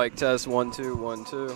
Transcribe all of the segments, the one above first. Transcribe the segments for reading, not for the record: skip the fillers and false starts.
Mic test 1 2 1 2.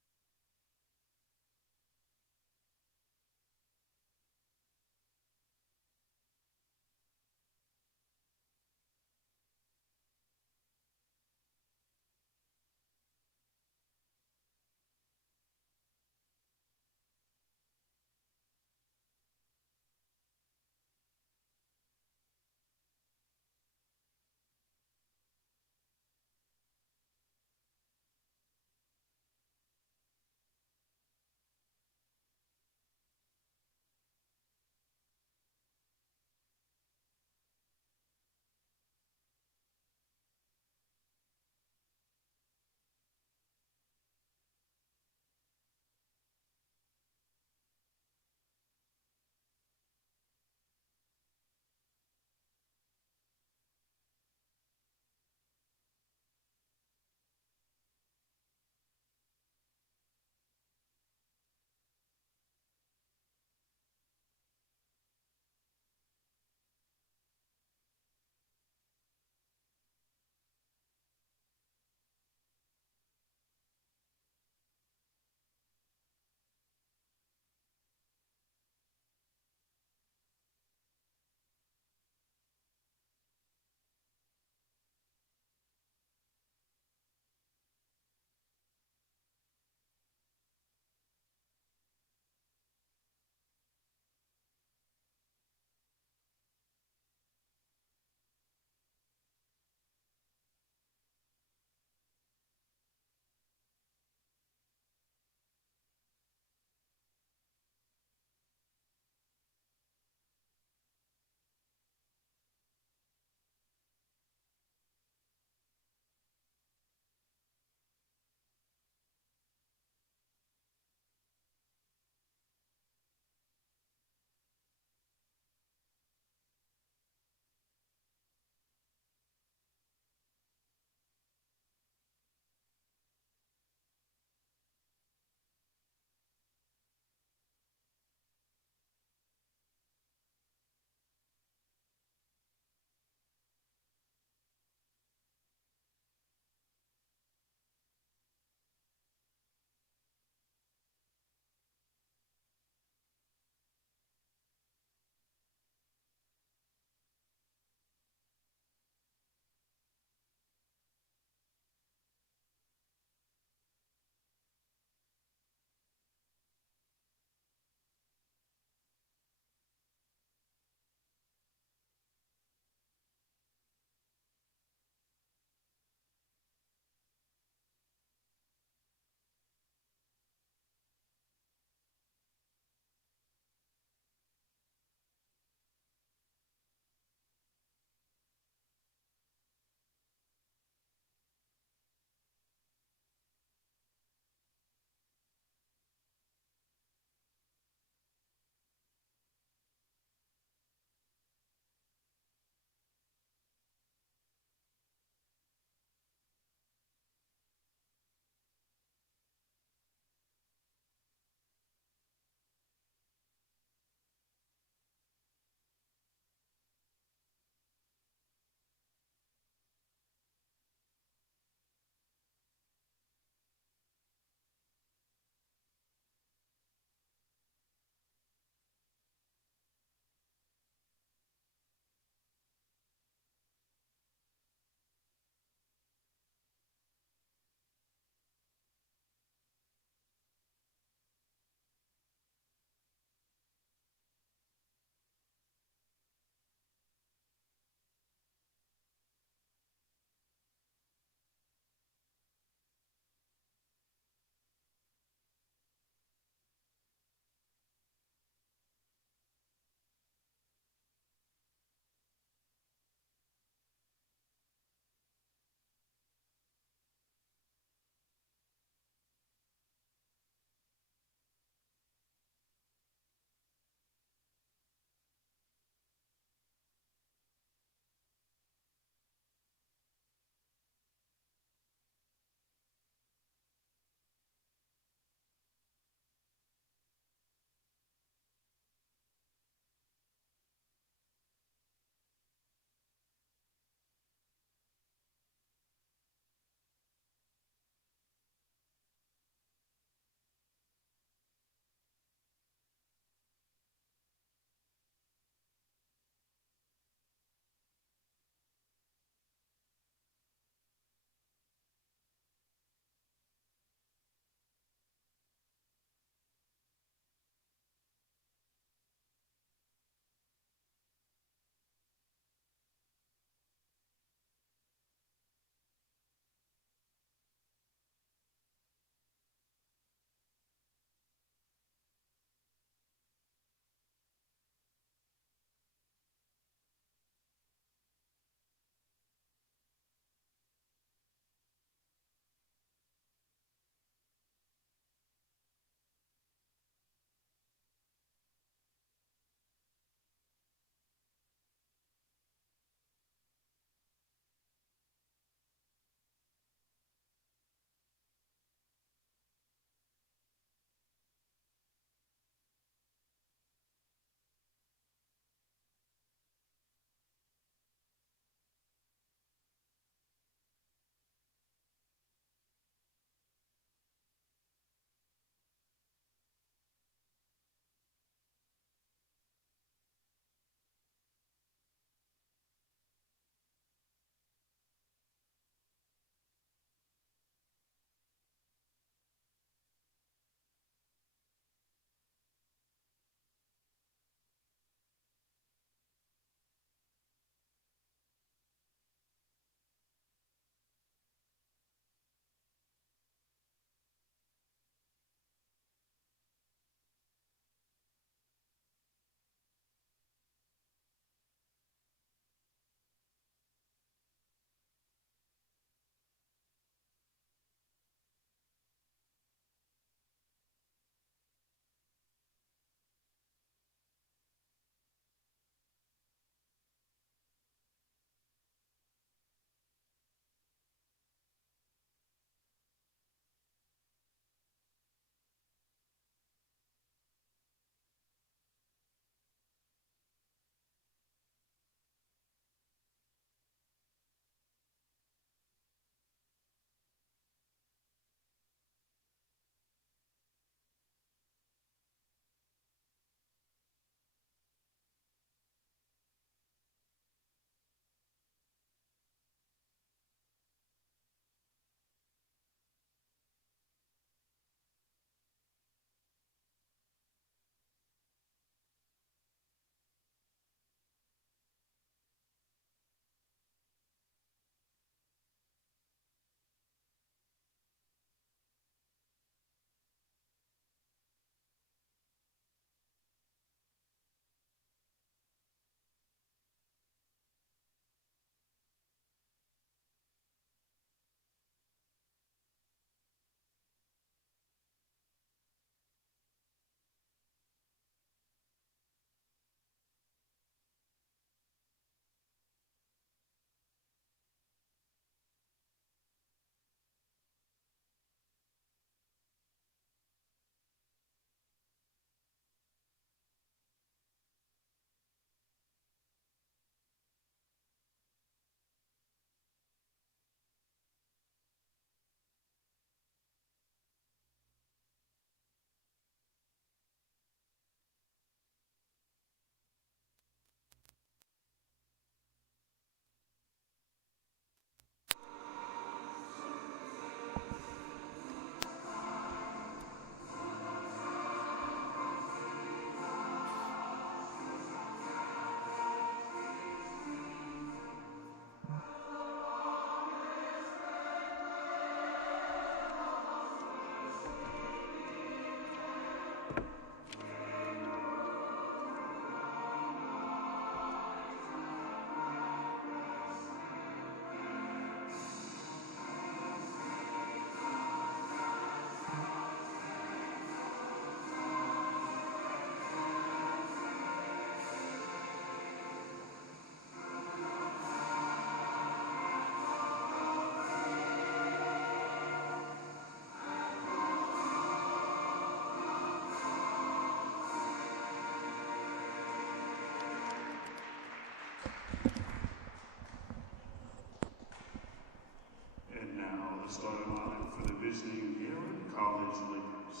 visiting Garrett College Lakers.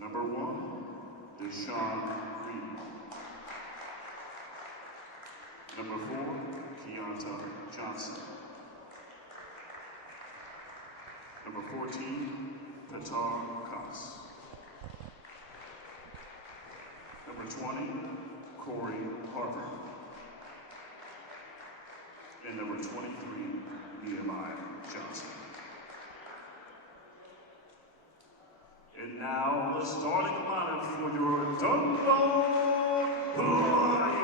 Number 1, Deshaun Green. Number 4, Keonta Johnson. Number 14, Qatar Koss. Number 20, Corey Harper. And number 23, Nehemiah Johnson. And now the starting lineup for your Dundalk Lions.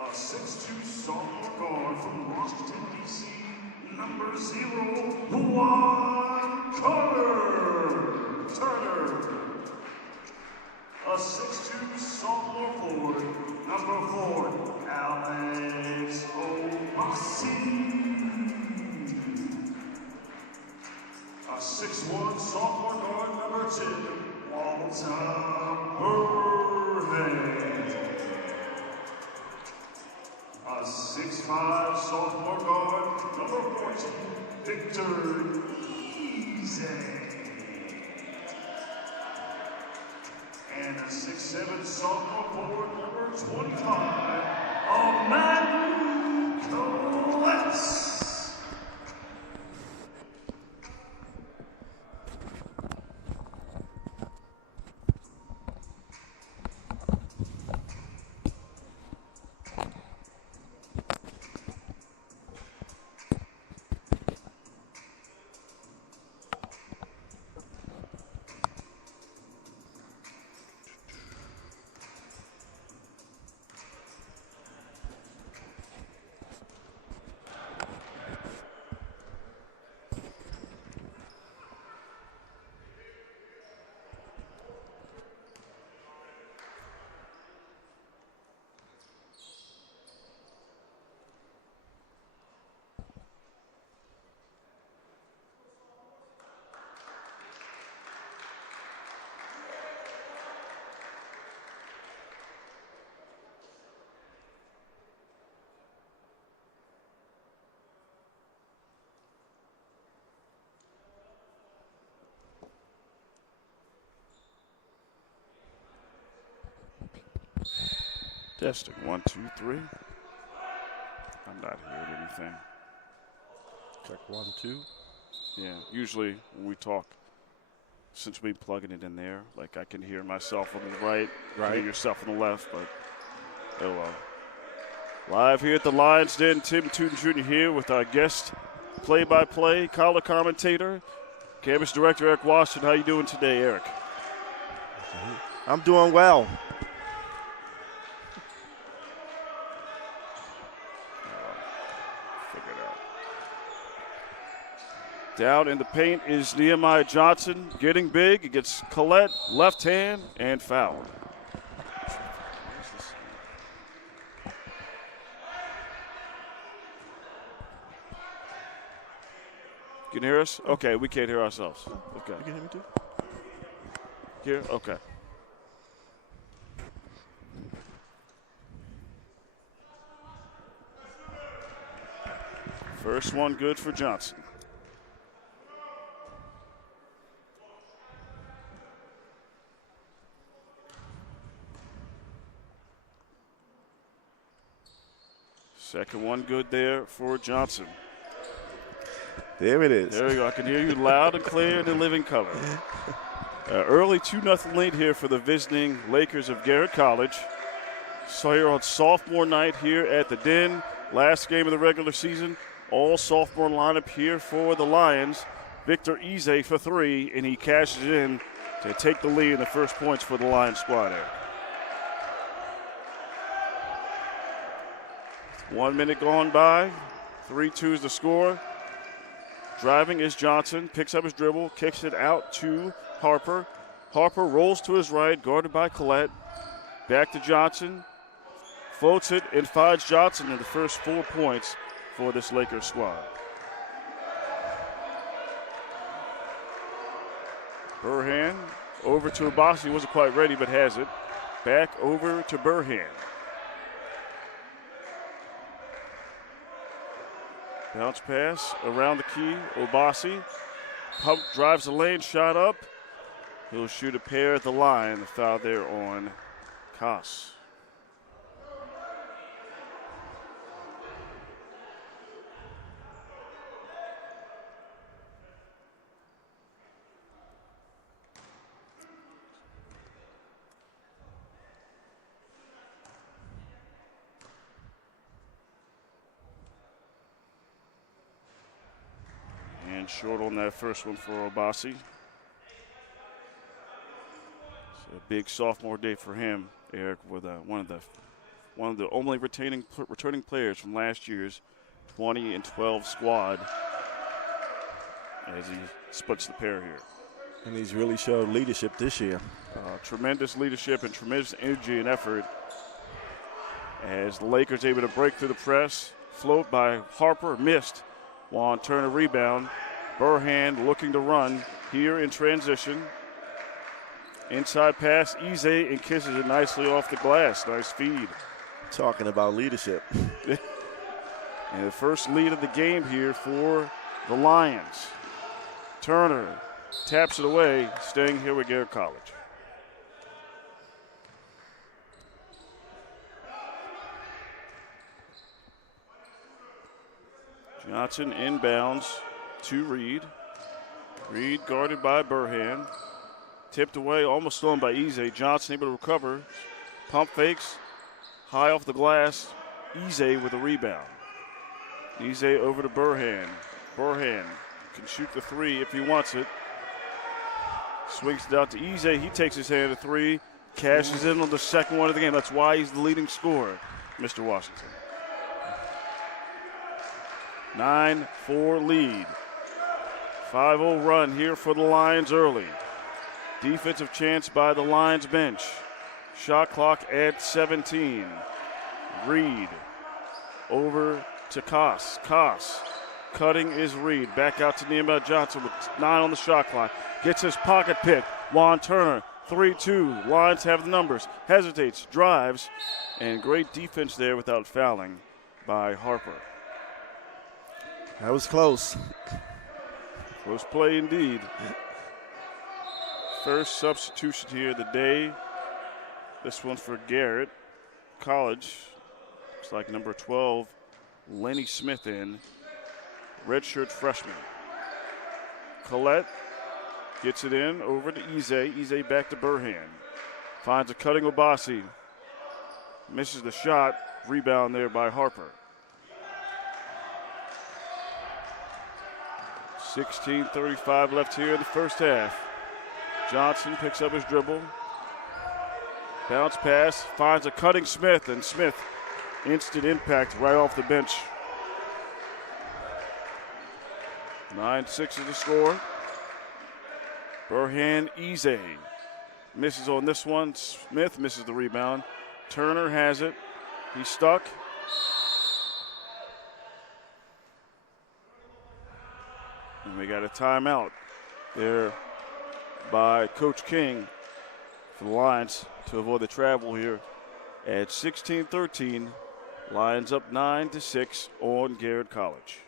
A 6'2" sophomore guard from Washington, D.C., number 01, Connor Turner. A 6'2" sophomore forward, number 4, Alex Obasi. A 6'1" sophomore guard, number 10, Walter Burhead. A 6'5" sophomore guard, number 14, Victor Easy. And a 6'7" sophomore forward, number 25, Amanda Collette. Testing, 1, 2, 3. I'm not hearing anything. Check 1, 2. Yeah, usually when we talk, since we're plugging it in there, like I can hear myself on the right, hear yourself on the left, but oh well. Live here at the Lions Den, Tim Tootin Jr. here with our guest play-by-play, color commentator, campus director Eric Washington. How you doing today, Eric? I'm doing well. Down in the paint is Nehemiah Johnson, getting big against Collette, left hand, and foul. Can you hear us? Okay, we can't hear ourselves. Okay. You can hear me too? Here? Okay. First one good for Johnson. Second one good there for Johnson. There it is. There you go. I can hear you loud and clear in the living color. Early 2-0 lead here for the visiting Lakers of Garrett College. So here on sophomore night here at the Den. Last game of the regular season. All sophomore lineup here for the Lions. Victor Eze for 3, and he cashes in to take the lead in the first points for the Lions squad there. 1 minute gone by. 3-2 is the score. Driving is Johnson. Picks up his dribble. Kicks it out to Harper. Harper rolls to his right, guarded by Collette. Back to Johnson. Floats it and finds Johnson in the first 4 points for this Lakers squad. Burhan over to Obasi. Wasn't quite ready, but has it. Back over to Burhan. Bounce pass around the key. Obasi pump drives the lane, shot up. He'll shoot a pair at the line. The foul there on Koss. And short on that first one for Obasi. A big sophomore day for him, Eric, with one of the only returning players from last year's 20-12 squad as he splits the pair here. And he's really showed leadership this year. Tremendous leadership and tremendous energy and effort as the Lakers able to break through the press. Float by Harper, missed. Juan Turner rebound. Burhan looking to run here in transition. Inside pass, Ize, and kisses it nicely off the glass. Nice feed. Talking about leadership. And the first lead of the game here for the Lions. Turner taps it away, staying here with Garrett College. Johnson inbounds to Reed. Reed guarded by Burhan. Tipped away, almost stolen by Ize. Johnson able to recover. Pump fakes, high off the glass. Ize with a rebound. Ize over to Burhan. Burhan can shoot the three if he wants it. Swings it out to Ize. He takes his hand to three. Cashes in on the second one of the game. That's why he's the leading scorer, Mr. Washington. 9-4 lead. 5-0 run here for the Lions early. Defensive chance by the Lions bench. Shot clock at 17. Reed over to Koss. Koss cutting is Reed. Back out to Nehemiah Johnson with 9 on the shot clock. Gets his pocket pick. Juan Turner, 3-2. Lions have the numbers. Hesitates, drives, and great defense there without fouling by Harper. That was close. Close play indeed. First substitution here of the day. This one's for Garrett College. Looks like number 12, Lenny Smith in. Redshirt freshman. Collette gets it in over to Ize. Ize back to Burhan. Finds a cutting Obasi. Misses the shot. Rebound there by Harper. 16:35 left here in the first half. Johnson picks up his dribble. Bounce pass, finds a cutting Smith, and Smith, instant impact right off the bench. 9-6 is the score. Burhan Ize misses on this one. Smith misses the rebound. Turner has it. He's stuck. And we got a timeout there by Coach King for the Lions to avoid the travel here at 16-13. Lions up 9-6 on Garrett College.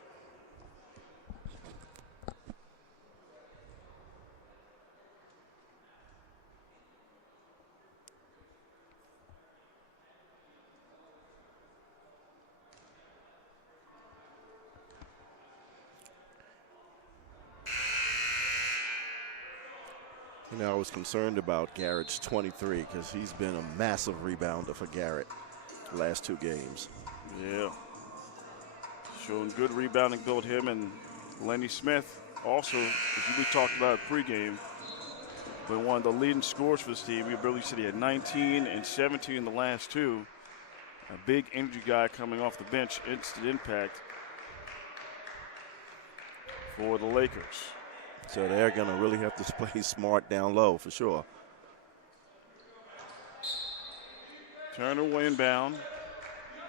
You know, I was concerned about Garrett's 23 because he's been a massive rebounder for Garrett the last 2 games. Yeah. Showing good rebounding build, him and Lenny Smith. Also, as we talked about pregame, been one of the leading scorers for this team. We barely said he had 19 and 17 in the last 2. A big energy guy coming off the bench, instant impact for the Lakers. So they're going to really have to play smart down low for sure. Turner inbound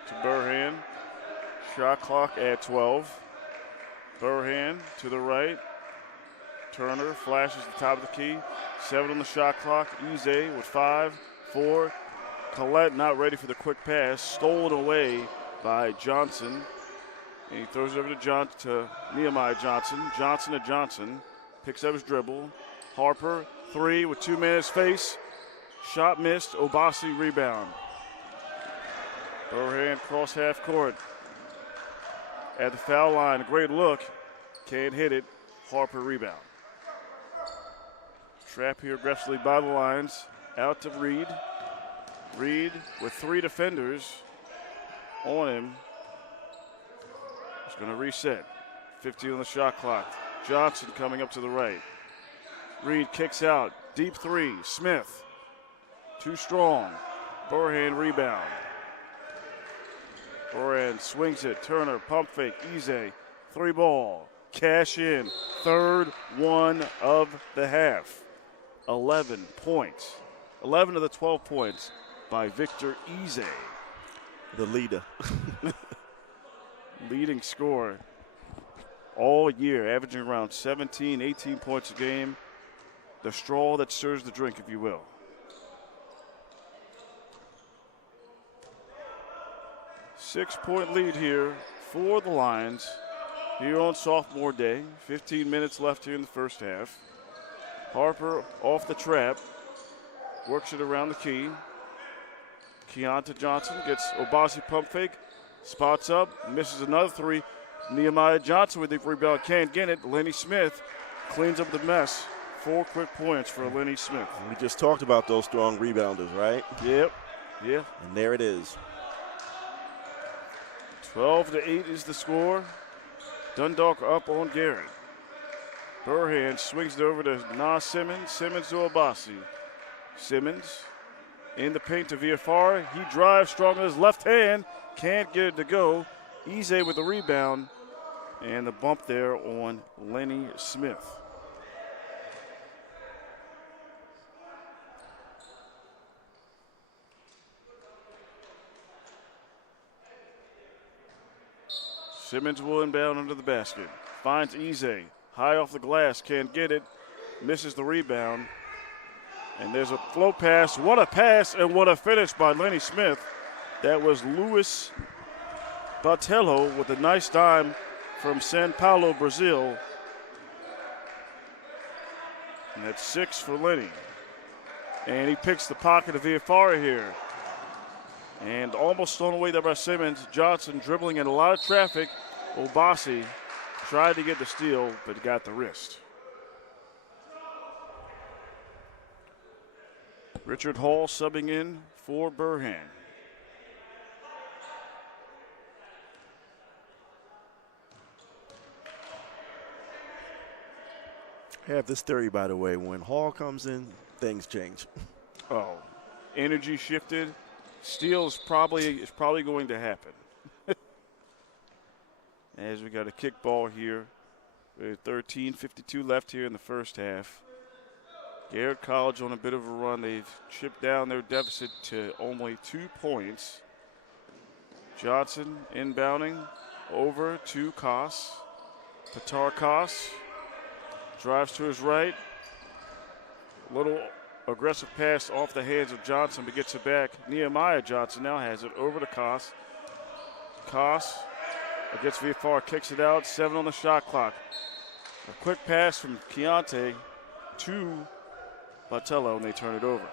to Burhan. Shot clock at 12. Burhan to the right. Turner flashes the top of the key. 7 on the shot clock. Ize with 5, 4. Collette not ready for the quick pass. Stolen away by Johnson. And he throws it over to Nehemiah Johnson. Johnson to Johnson. Picks up his dribble. Harper, 3 with 2 men in his face. Shot missed. Obasi rebound. Overhand cross half court. At the foul line, a great look. Can't hit it. Harper rebound. Trap here aggressively by the lines. Out to Reed. Reed with 3 defenders on him. He's going to reset. 15 on the shot clock. Johnson coming up to the right. Reed kicks out. Deep 3. Smith. Too strong. Burhan rebound. Burhan swings it. Turner, pump fake. Ize. 3 ball. Cash in. Third one of the half. 11 points. 11 of the 12 points by Victor Ize. The leader. Leading scorer all year, averaging around 17, 18 points a game. The straw that stirs the drink, if you will. Six-point lead here for the Lions here on sophomore day. 15 minutes left here in the first half. Harper off the trap, works it around the key. Keonta Johnson gets Obasi pump fake, spots up, misses another 3. Nehemiah Johnson with the rebound, can't get it. Lenny Smith cleans up the mess. 4 quick points for Lenny Smith. We just talked about those strong rebounders, right? Yep. And there it is. 12-8 is the score. Dundalk up on Garrett. Burhan swings it over to Nas Simmons. Simmons to Obasi. Simmons in the paint to Viafara. He drives strong on his left hand. Can't get it to go. Ize with the rebound. And the bump there on Lenny Smith. Simmons will inbound under the basket. Finds Ize. High off the glass. Can't get it. Misses the rebound. And there's a float pass. What a pass and what a finish by Lenny Smith. That was Luis Botelho with a nice dime from Sao Paulo, Brazil. And that's 6 for Lenny. And he picks the pocket of Viafara here. And almost thrown away there by Simmons. Johnson dribbling in a lot of traffic. Obasi tried to get the steal, but got the wrist. Richard Hall subbing in for Burhan. I have this theory, by the way. When Hall comes in, things change. Oh, energy shifted. Steal is probably going to happen. As we got a kick ball here. With 13:52 left here in the first half. Garrett College on a bit of a run. They've chipped down their deficit to only 2 points. Johnson inbounding over to Koss. Tatar Koss drives to his right. Little aggressive pass off the hands of Johnson, but gets it back. Nehemiah Johnson now has it over to Koss. Koss against Viafara, kicks it out. 7 on the shot clock. A quick pass from Keontae to Botelho, and they turn it over.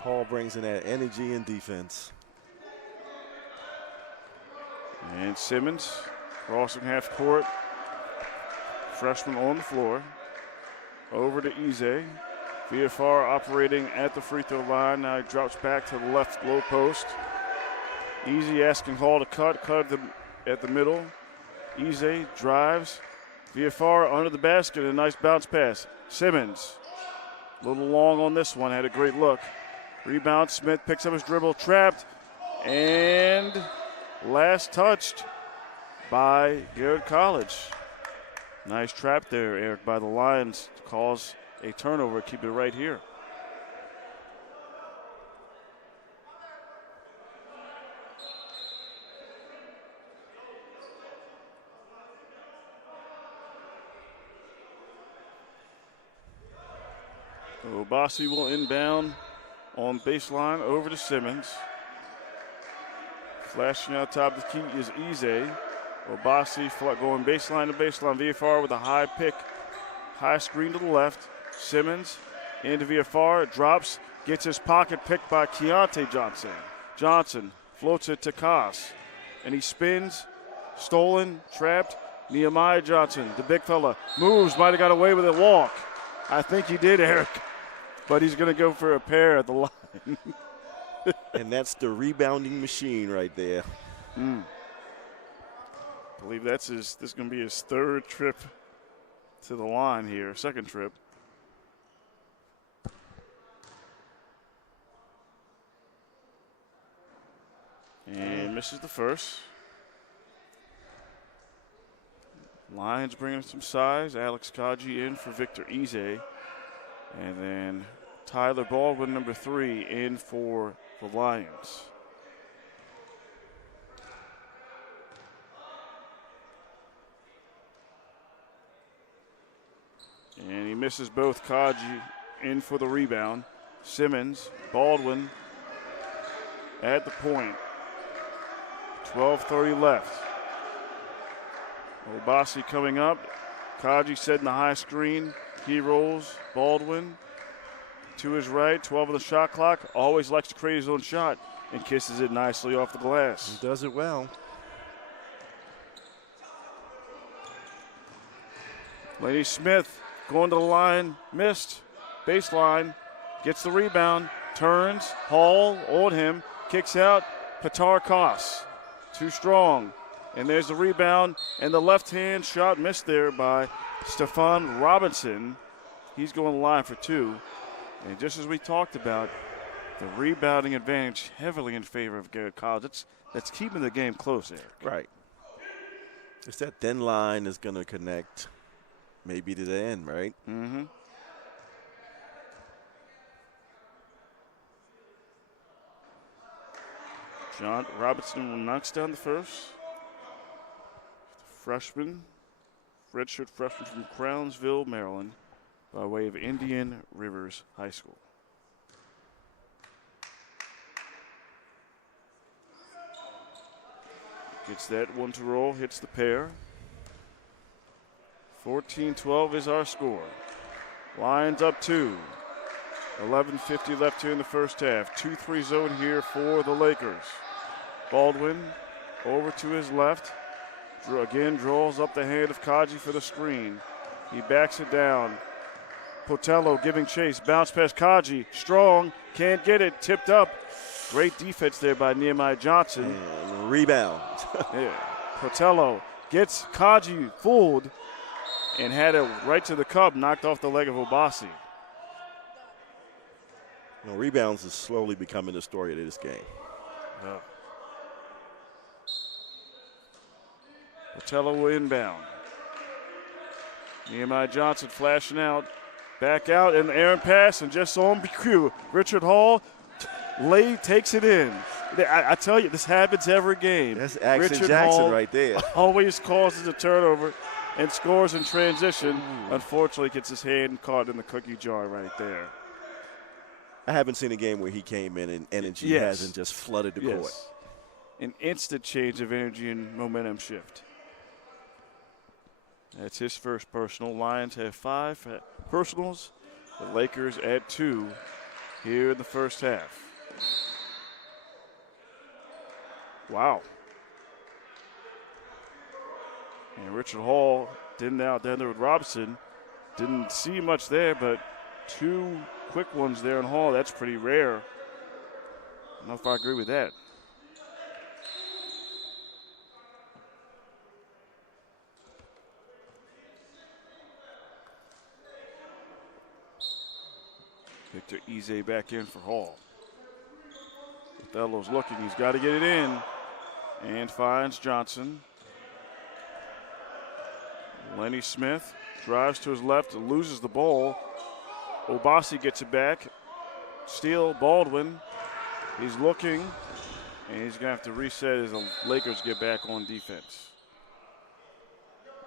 Hall brings in that energy and defense. And Simmons crossing half court. Freshman on the floor. Over to Ize. Viafara operating at the free throw line. Now he drops back to the left low post. Ize asking Hall to cut at the middle. Ize drives. Viafara under the basket. A nice bounce pass. Simmons. A little long on this one. Had a great look. Rebound. Smith picks up his dribble. Trapped. And last touched by Garrett College. Nice trap there, Eric, by the Lions to cause a turnover. Keep it right here. Obasi will inbound on baseline over to Simmons. Flashing out top of the key is Ize. Obasi going baseline to baseline. VFR with a high pick, high screen to the left. Simmons into VFR, drops, gets his pocket picked by Keontae Johnson. Johnson floats it to Koss, and he spins, stolen, trapped. Nehemiah Johnson, the big fella, moves, might have got away with a walk. I think he did, Eric, but he's going to go for a pair at the line. And that's the rebounding machine right there. I believe this is going to be his third trip to the line here, second trip. And misses the first. Lions bringing some size. Alex Kaji in for Victor Ize. And then Tyler Baldwin, number 3, in for the Lions. And he misses both. Kaji in for the rebound. Simmons, Baldwin at the point. 12:30 left. Obasi coming up. Kaji setting the high screen. He rolls. Baldwin to his right. 12 on the shot clock. Always likes to create his own shot and kisses it nicely off the glass. He does it well. Laney Smith going to the line. Missed. Baseline. Gets the rebound. Turns. Hall on him. Kicks out. Patar Koss. Too strong. And there's the rebound. And the left-hand shot missed there by Stephon Robinson. He's going to the line for 2. And just as we talked about, the rebounding advantage heavily in favor of Garrett College. That's keeping the game close, Eric. Right. It's that thin line is going to connect maybe to the end, right? Mm-hmm. John Robinson knocks down the first. Freshman, redshirt freshman from Crownsville, Maryland, by way of Indian Rivers High School. Gets that one to roll, hits the pair. 14-12 is our score. Lions up 2. 11:50 left here in the first half. 2-3 zone here for the Lakers. Baldwin over to his left. Again, draws up the hand of Kaji for the screen. He backs it down. Potello giving chase. Bounce past Kaji. Strong. Can't get it. Tipped up. Great defense there by Nehemiah Johnson. And rebound. Yeah. Potello gets Kaji fooled and had it right to the cup. Knocked off the leg of Obasi. You know, rebounds is slowly becoming the story of this game. Yeah. Potello inbound. Nehemiah Johnson flashing out. Back out and Aaron pass and just on cue. Richard Hall takes it in. I tell you, this happens every game. That's Action Richard Jackson Hall right there. Always causes a turnover and scores in transition. Ooh. Unfortunately, gets his hand caught in the cookie jar right there. I haven't seen a game where he came in and energy hasn't just flooded the court. An instant change of energy and momentum shift. That's his first personal. Lions have 5 personals. The Lakers at 2 here in the first half. Wow. And Richard Hall didn't out there with Robson. Didn't see much there, but 2 quick ones there in Hall. That's pretty rare. I don't know if I agree with that. Victor Ize back in for Hall. Othello's looking. He's got to get it in. And finds Johnson. Lenny Smith drives to his left and loses the ball. Obasi gets it back. Steal, Baldwin. He's looking. And he's going to have to reset as the Lakers get back on defense.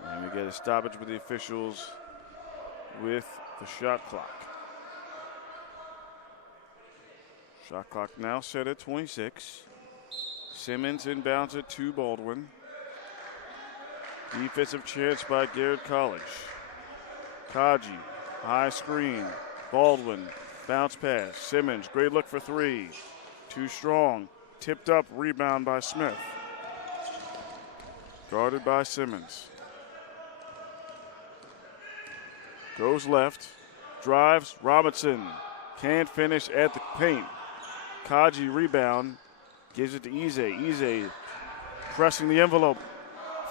And we get a stoppage with the officials with the shot clock. Shot clock now set at 26. Simmons inbounds it to Baldwin. Defensive chance by Garrett College. Kaji, high screen. Baldwin, bounce pass. Simmons, great look for three. Too strong. Tipped up, rebound by Smith. Guarded by Simmons. Goes left. Drives, Robinson. Can't finish at the paint. Kaji rebound. Gives it to Ize. Ize pressing the envelope.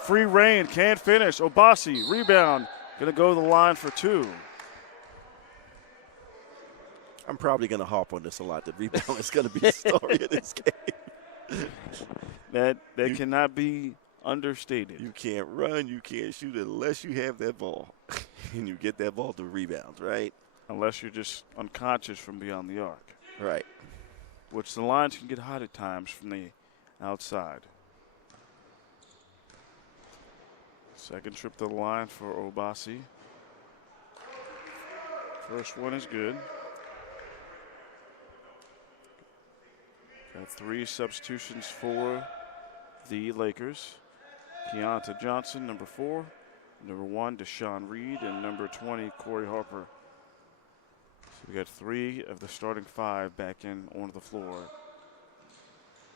Free reign, can't finish. Obasi, rebound. Gonna go to the line for two. I'm probably going to harp on this a lot. The rebound is going to be the story of this game. That cannot be understated. You can't run, you can't shoot unless you have that ball. And you get that ball to rebounds, right? Unless you're just unconscious from beyond the arc. Right. Which the lines can get hot at times from the outside. Second trip to the line for Obasi. First one is good. Got three substitutions for the Lakers. Keonta Johnson, number 4. Number 1, Deshaun Reed, and number 20, Corey Harper. So we got 3 of the starting 5 back in onto the floor.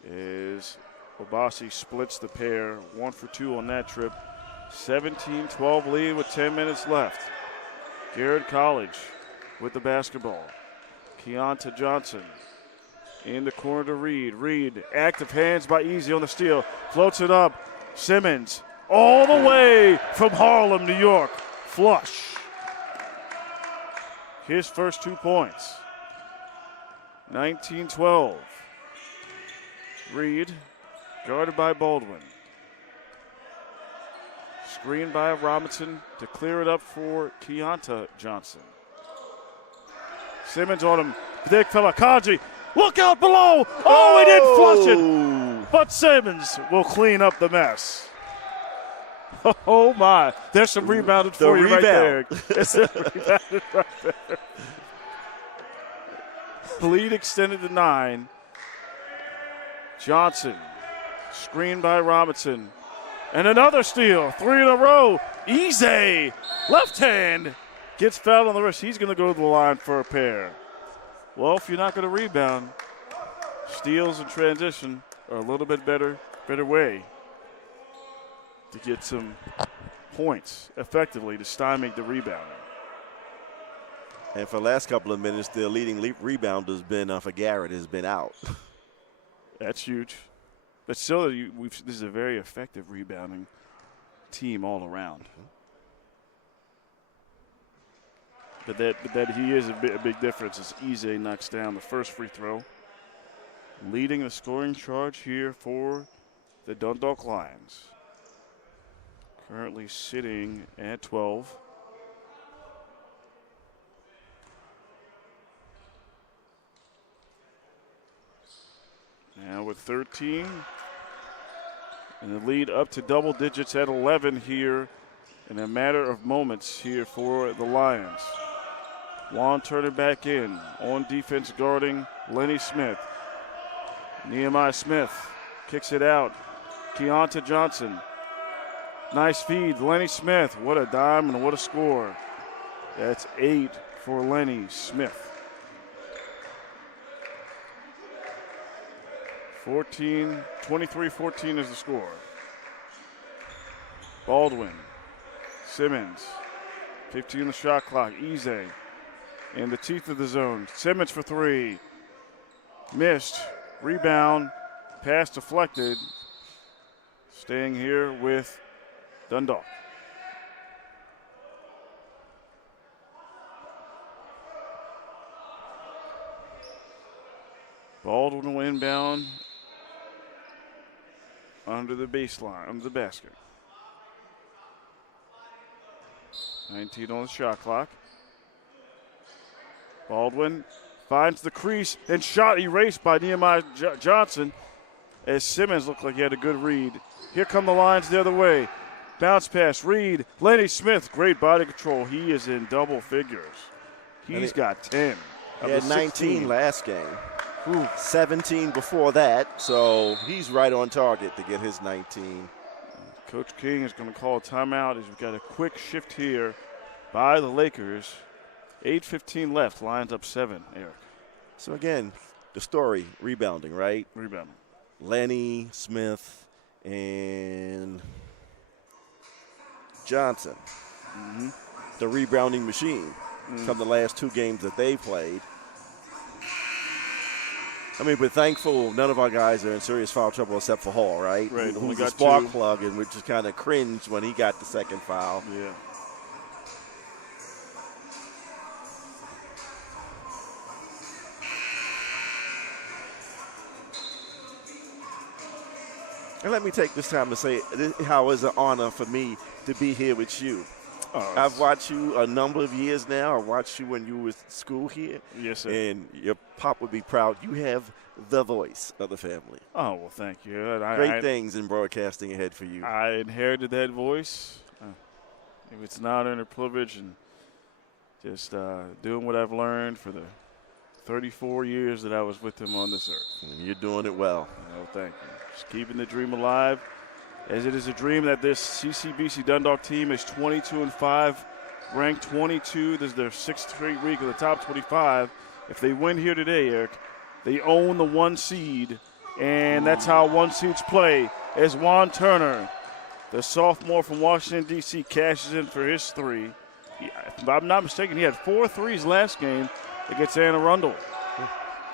As Obasi splits the pair, 1 for 2 on that trip. 17-12 lead with 10 minutes left. Garrett College with the basketball. Keonta Johnson in the corner to Reed. Reed, active hands by Easy on the steal. Floats it up. Simmons all the way from Harlem, New York. Flush. His first 2 points. 19-12. Reed, guarded by Baldwin. Screened by Robinson to clear it up for Keonta Johnson. Simmons on him. Big fella, Kaji. Look out below. Oh, he didn't flush it. But Simmons will clean up the mess. Oh, my. There's some rebounded for you right there. It's rebounded right there. Lead extended to 9. Johnson, screened by Robinson. And another steal, 3 in a row. Ize, left hand, gets fouled on the wrist. He's going to go to the line for a pair. Well, if you're not going to rebound, steals and transition are a little bit better way to get some points effectively to stymie the rebounding. And for the last couple of minutes, the leading rebounder has been for Garrett has been out. That's huge. But still, this is a very effective rebounding team all around. But that he is a big difference as Ize knocks down the first free throw. Leading the scoring charge here for the Dundalk Lions. Currently sitting at 12. Now with 13. And the lead up to double digits at 11 here in a matter of moments here for the Lions. Juan turning back in. On defense guarding Lenny Smith. Nehemiah Smith kicks it out. Keonta Johnson. Nice feed. Lenny Smith. What a dime and what a score. That's 8 for Lenny Smith. 23-14 is the score. Baldwin. Simmons. 15 on the shot clock. Ize in the teeth of the zone. Simmons for 3. Missed. Rebound. Pass deflected. Staying here with Dundalk. Baldwin will inbound under the baseline, under the basket. 19 on the shot clock. Baldwin finds the crease and shot erased by Nehemiah Johnson as Simmons looked like he had a good read. Here come the Lions the other way. Bounce pass, Reed, Lenny Smith, great body control. He is in double figures. He's got 10. He had 19 last game. 17 before that, so he's right on target to get his 19. Coach King is going to call a timeout as we've got a quick shift here by the Lakers. 8:15 left. Lions up 7, Eric. So, again, the story, rebounding, right? Rebounding. Lenny, Smith, and Johnson. The rebounding machine from the last 2 games that they played. I mean, we're thankful none of our guys are in serious foul trouble except for Hall, right? Right. Who's a spark plug, and we just kind of cringed when he got the second foul. Yeah. And let me take this time to say how it's an honor for me to be here with you. I've watched you a number of years now. I watched you when you were at school here. Yes, sir. And your pop would be proud. You have the voice of the family. Oh, well, thank you. Great things in broadcasting ahead for you. I inherited that voice. It's an honor and a privilege, and just doing what I've learned for the 34 years that I was with him on this earth. And you're doing it well. Oh, thank you. Just keeping the dream alive. As it is a dream that this CCBC Dundalk team is 22-5, ranked 22. This is their 6th straight week of the top 25. If they win here today, Eric, they own the 1 seed, and that's how 1 seeds play. As Juan Turner, the sophomore from Washington, D.C., cashes in for his 3. If I'm not mistaken, he had 4 threes last game against Anne Arundel.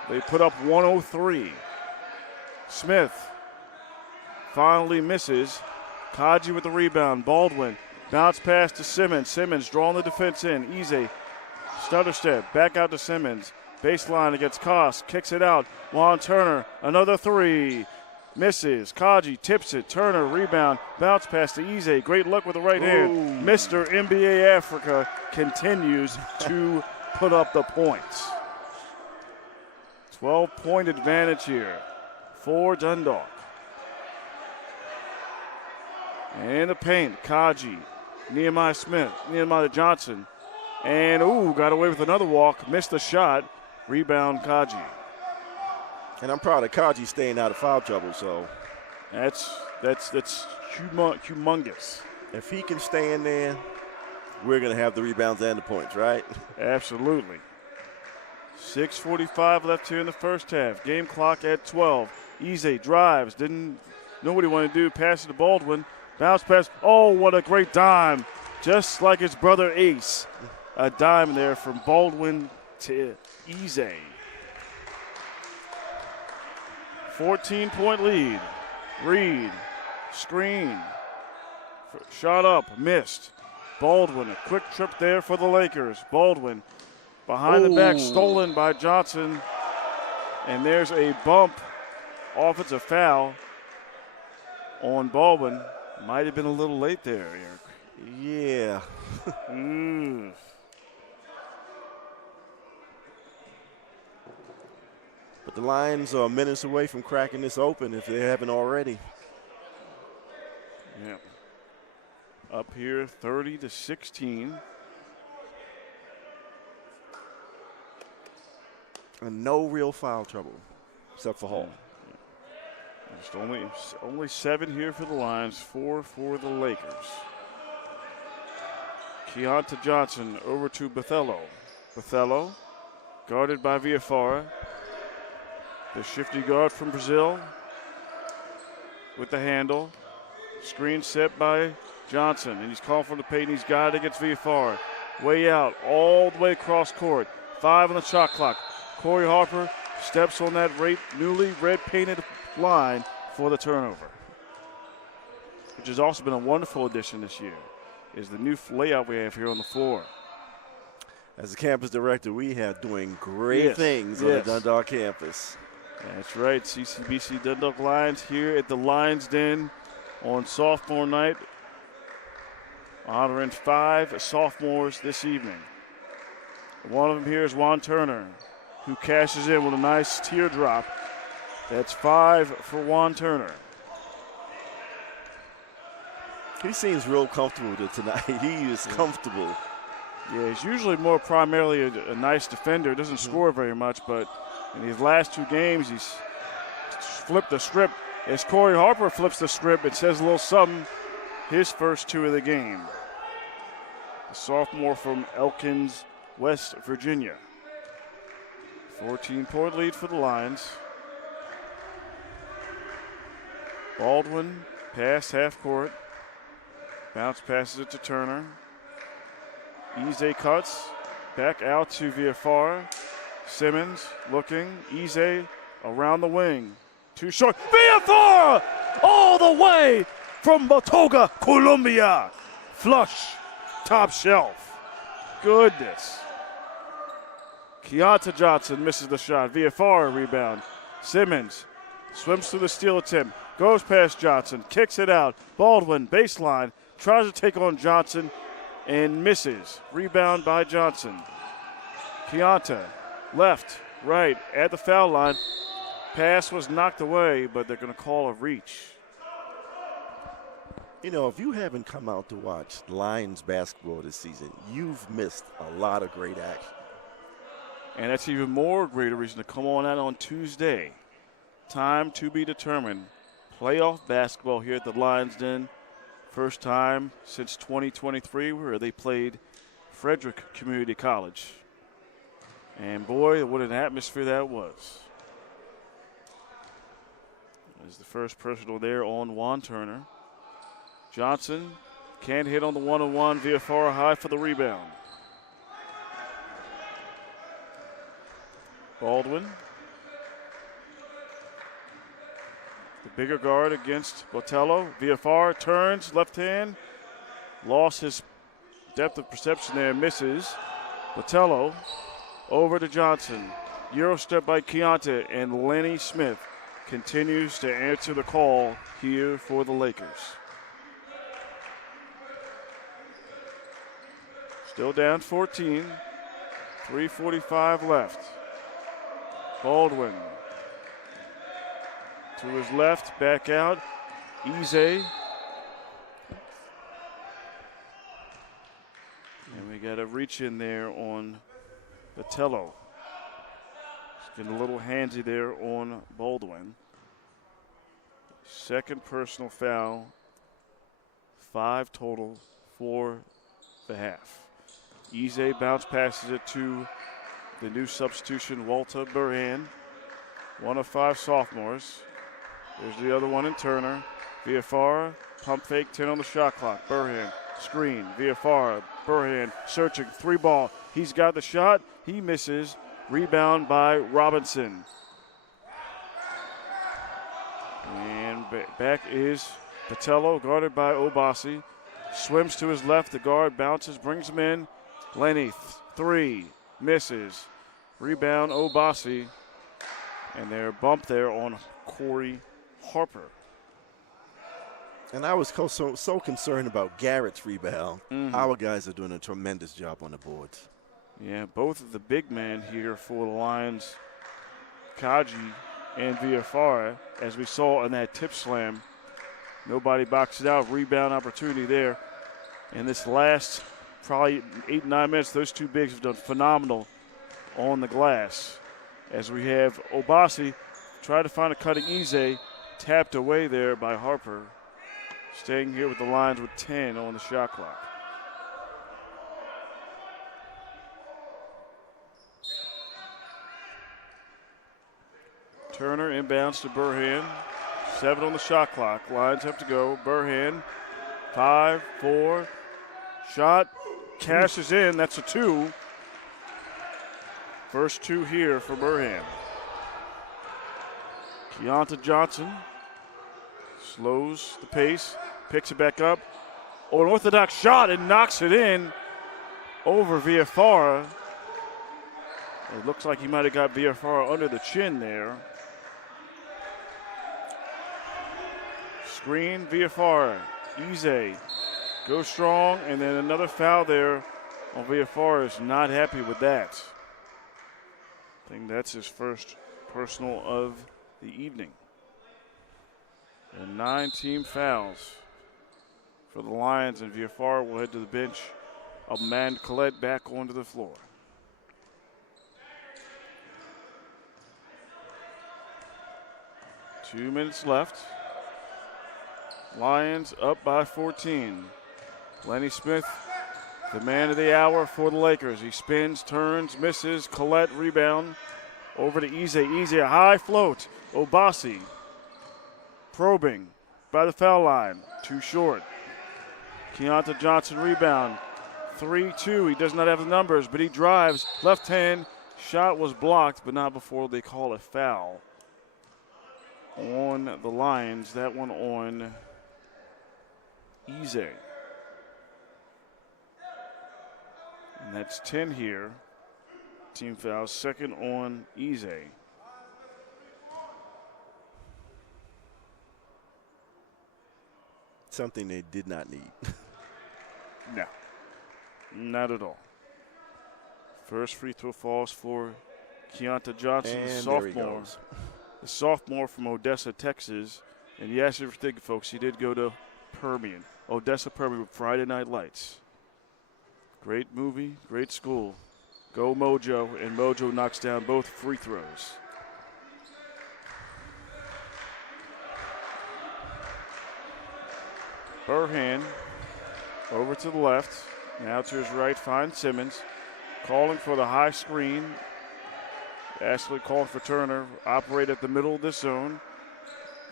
They put up 103. Smith finally misses. Kaji with the rebound. Baldwin bounce pass to Simmons. Simmons drawing the defense in. Easy. Stutter step. Back out to Simmons. Baseline against Koss. Kicks it out. Juan Turner. Another 3. Misses. Kaji tips it. Turner rebound. Bounce pass to Easy. Great luck with the right hand. Mr. NBA Africa continues to put up the points. 12-point advantage here for Dundalk. And the paint, Kaji, Nehemiah Johnson. And, got away with another walk, missed the shot. Rebound, Kaji. And I'm proud of Kaji staying out of foul trouble, so. That's humongous. If he can stay in there, we're going to have the rebounds and the points, right? Absolutely. 6:45 left here in the first half. Game clock at 12. Easy drives, didn't know what he wanted to do, pass it to Baldwin. Bounce pass. Oh, what a great dime. Just like his brother Ace. A dime there from Baldwin to Easy. 14-point lead. Reed. Screen. Shot up. Missed. Baldwin. A quick trip there for the Lakers. Baldwin behind the back. Stolen by Johnson. And there's a bump. Offensive foul on Baldwin. Might have been a little late there, Eric. Yeah. But the Lions are minutes away from cracking this open if they haven't already. Yeah. Up here 30-16. And no real foul trouble except for Hall. Just only 7 here for the Lions, 4 for the Lakers. Keonta Johnson over to Bethello. Bethello guarded by Villafara. The shifty guard from Brazil with the handle. Screen set by Johnson, and he's calling for the paint. He's got it against Villafara. Way out, all the way across court. 5 on the shot clock. Corey Harper steps on that newly red-painted line for the turnover, which has also been a wonderful addition this year, is the new layout we have here on the floor. As a campus director, we have doing great things on the Dundalk campus. That's right, CCBC Dundalk Lions here at the Lions Den on sophomore night, honoring 5 sophomores this evening. One of them here is Juan Turner, who cashes in with a nice teardrop. That's 5 for Juan Turner. He seems real comfortable tonight. He is comfortable. Yeah, he's usually more primarily a nice defender. Doesn't score very much, but in these last 2 games, he's flipped the script. As Corey Harper flips the script, it says a little something. his first 2 of the game. A sophomore from Elkins, West Virginia. 14-point lead for the Lions. Baldwin, pass half court. Bounce passes it to Turner. Eze cuts. Back out to Viafara. Simmons looking. Eze around the wing. Too short. Viafara all the way from Batoga, Colombia. Flush. Top shelf. Goodness. Keonta Johnson misses the shot. Viafara rebound. Simmons swims through the steal attempt. Goes past Johnson. Kicks it out. Baldwin, baseline. Tries to take on Johnson and misses. Rebound by Johnson. Keonta, left, right, at the foul line. Pass was knocked away, but they're going to call a reach. You know, if you haven't come out to watch Lions basketball this season, you've missed a lot of great action. And that's even more greater reason to come on out on Tuesday. Time to be determined. Playoff basketball here at the Lions Den. First time since 2023 where they played Frederick Community College. And boy, what an atmosphere that was. There's the first personal there on Juan Turner. Johnson can't hit on the one-on-one. Viafara high for the rebound. Baldwin. The bigger guard against Botello. Viafara turns, left hand. Lost his depth of perception there, misses. Botello over to Johnson. Euro step by Keonta, and Lenny Smith continues to answer the call here for the Lakers. Still down 14. 3:45 left. Baldwin to his left, back out. Eze. And we got a reach in there on Botello. It's getting a little handsy there on Baldwin. Second personal foul. 5 total for the half. Eze bounce passes it to the new substitution, Walter Burhan. 1 of 5 sophomores. There's the other one in Turner. Viafara, pump fake, 10 on the shot clock. Burhan, screen. Viafara, Burhan searching, 3 ball. He's got the shot. He misses. Rebound by Robinson. And back is Botello, guarded by Obasi. Swims to his left. The guard bounces, brings him in. Lenny, 3, misses. Rebound, Obasi. And they're bumped there on Corey Harper. And I was so concerned about Garrett's rebound. Our guys are doing a tremendous job on the boards. Yeah, both of the big men here for the Lions, Kaji and Viafara, as we saw in that tip slam. Nobody boxes out. Rebound opportunity there. And this last probably 8-9 minutes, those two bigs have done phenomenal on the glass. As we have Obasi try to find a cutting Eze, tapped away there by Harper. Staying here with the Lions with 10 on the shot clock. Turner inbounds to Burhan. 7 on the shot clock. Lions have to go. Burhan, 5, 4. Shot, cashes in. That's a 2. First 2 here for Burhan. Keonta Johnson slows the pace, picks it back up. Oh, an orthodox shot and knocks it in over Viafara. It looks like he might have got Viafara under the chin there. Screen, Viafara. Eze goes strong, and then another foul there on Viafara. Is not happy with that. I think that's his first personal of the evening. And 9 team fouls for the Lions, and Viafara will head to the bench. Amand Collette back onto the floor. Two minutes left. Lions up by 14. Lenny Smith, the man of the hour for the Lakers. He spins, turns, misses. Collette rebound over to Eze. Eze, a high float. Obasi probing by the foul line. Too short. Keontae Johnson rebound. 3-2. He does not have the numbers, but he drives. Left hand shot was blocked, but not before they call a foul on the Lions. That one on Eze. And that's 10 here. Team foul, second on Eze. Something they did not need. No, not at all. First free throw falls for Keontae Johnson, And the there sophomore. he goes. The sophomore from Odessa, Texas. And yes, if you're thinking, folks, he did go to Permian. Odessa Permian with Friday Night Lights. Great movie, great school. Go Mojo, and Mojo knocks down both free throws. Burhan over to the left. Now to his right, finds Simmons. Calling for the high screen. Ashley calling for Turner. Operate at the middle of this zone.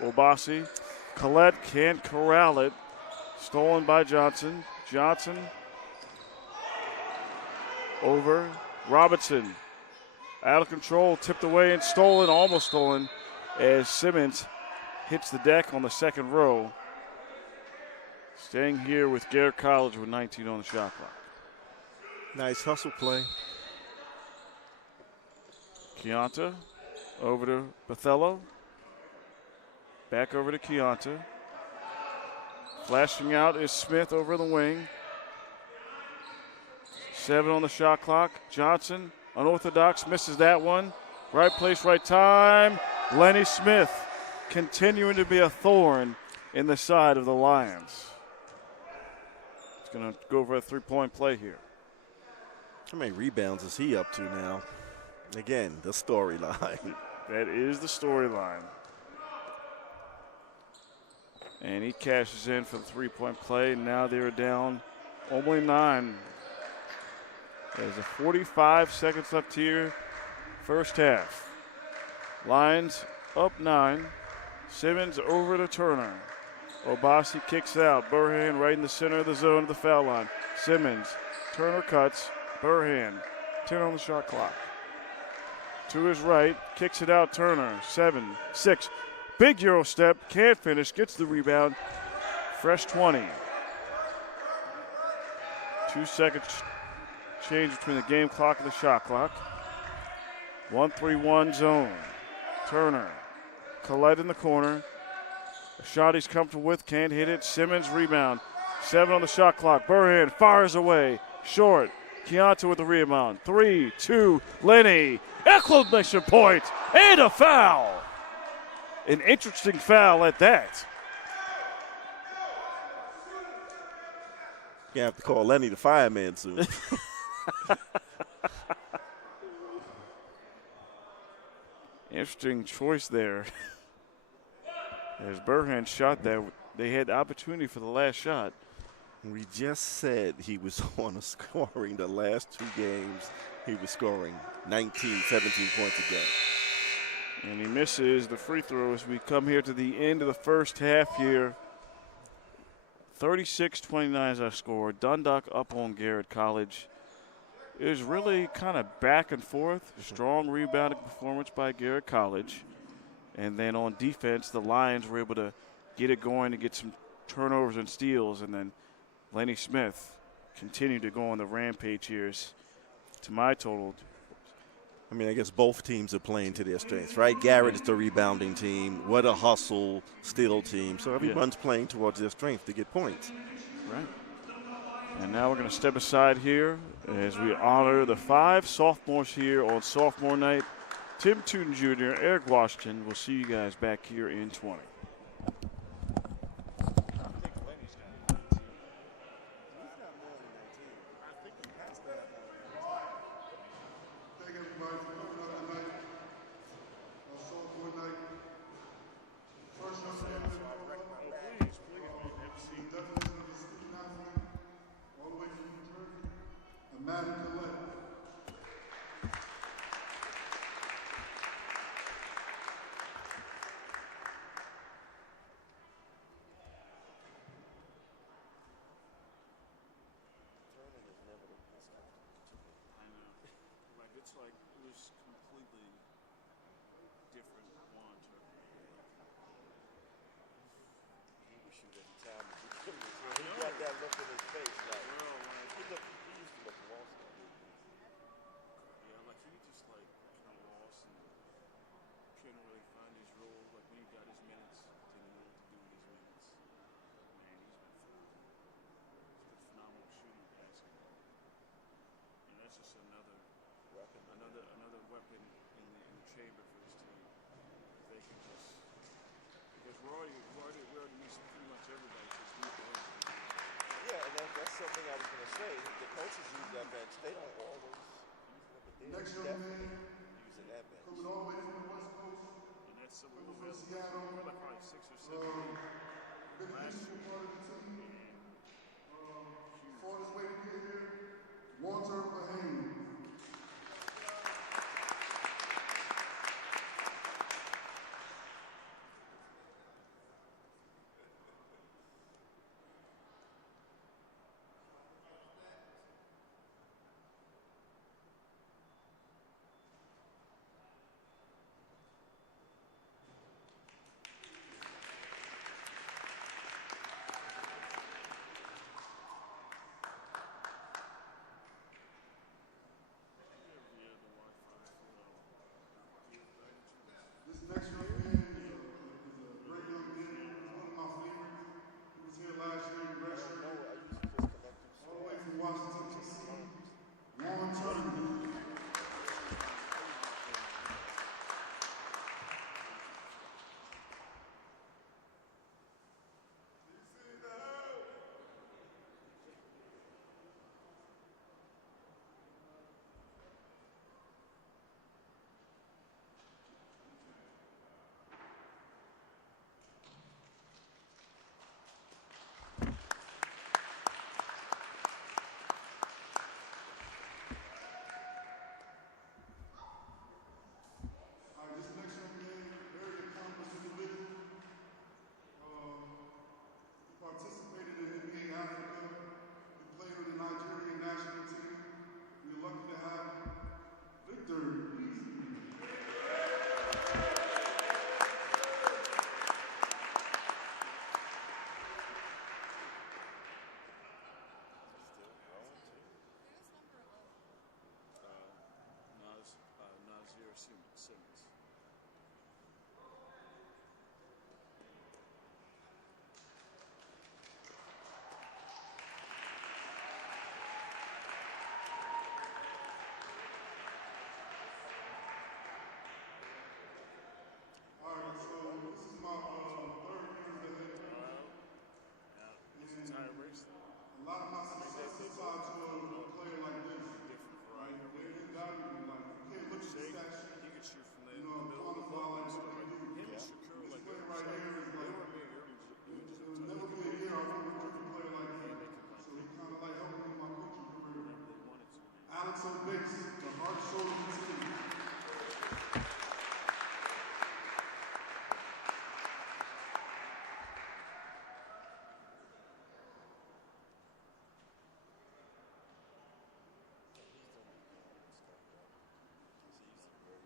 Obasi. Collette can't corral it. Stolen by Johnson. Johnson over Robinson. Out of control, tipped away and stolen, almost stolen, as Simmons hits the deck on the second row. Staying here with Garrett College with 19 on the shot clock. Nice hustle play. Keontae over to Othello. Back over to Keontae. Flashing out is Smith over the wing. 7 on the shot clock. Johnson, unorthodox, misses that one. Right place, right time. Lenny Smith continuing to be a thorn in the side of the Lions. He's going to go for a three-point play here. How many rebounds is he up to now? Again, the storyline. That is the storyline. And he cashes in for the three-point play. Now they're down only 9. There's a 45 seconds left here, first half. Lions up 9. Simmons over to Turner. Obasi kicks out. Burhan right in the center of the zone of the foul line. Simmons, Turner cuts. Burhan, 10 on the shot clock. To his right, kicks it out. Turner, 7, 6. Big Euro step, can't finish, gets the rebound. Fresh 20. 2 seconds change between the game clock and the shot clock. 1-3-1 zone. Turner, Collette in the corner. A shot he's comfortable with, can't hit it. Simmons rebound. 7 on the shot clock. Burhan fires away. Short. Keontae with the rebound. 3-2. Lenny. Exclamation point. And a foul. An interesting foul at that. You have to call Lenny the fireman soon. Interesting choice there. As Burhan shot that, they had the opportunity for the last shot. We just said he was on a scoring the last 2 games. He was scoring 19, 17 points a game. And he misses the free throw as we come here to the end of the first half here. 36-29 is our score. Dundalk up on Garrett College. It was really kind of back and forth. Strong rebounding performance by Garrett College. And then on defense, the Lions were able to get it going to get some turnovers and steals. And then Lenny Smith continued to go on the rampage here. To my total, I mean, I guess both teams are playing to their strengths, right? Garrett is the rebounding team. What a hustle, steal team. So everyone's playing towards their strength to get points. Right. And now we're going to step aside here as we honor the 5 sophomores here on sophomore night. Tim Tootin Jr., Eric Washington. We'll see you guys back here in 20. it's like it was completely different one turn. He would shoot every time. He got that look in his face. Like, he used to look lost. Yeah, like he just like kind of lost and couldn't really find his role. Like when he got his minutes, didn't know what to do with his minutes. Man, he's been phenomenal. He's been phenomenal shooting basketball. And that's just another weapon in the chamber for this team. They can just because we already used pretty much everybody to deep bench. Yeah, and that's something I was going to say. The coaches use that bench. They don't always use it, but they're definitely using that bench. Coming all the way from the West Coast. And that's so we From were Seattle. like probably 6 or 7 games Been a last huge year. part of the team. Huge. Fought his way to get here. Walter Bahane. This next young man is a great young man. He's one of my favorites. He was here last year. He redshirted. I usually just connect All the way from Washington, D.C. Warren Turner. This next young man, very accomplished individual. He participated in NBA Africa. He played with the Nigerian national team. We're lucky to have Victor Beasley. Nazir Simmons. All right, so this is my third year as the head coach. It's a entire race. A lot of my success is tied to a player like this. Different variety. They're invaluable. Like, you can't look at the stat sheet. He can shoot from the You know, middle of the quantify like what they do. him and Shakur This like player right here is like, just there will never be a year I'll be a player like him. So he kind of like helped me in my coaching career. Alex O'Bix, the hard shoulder of the team.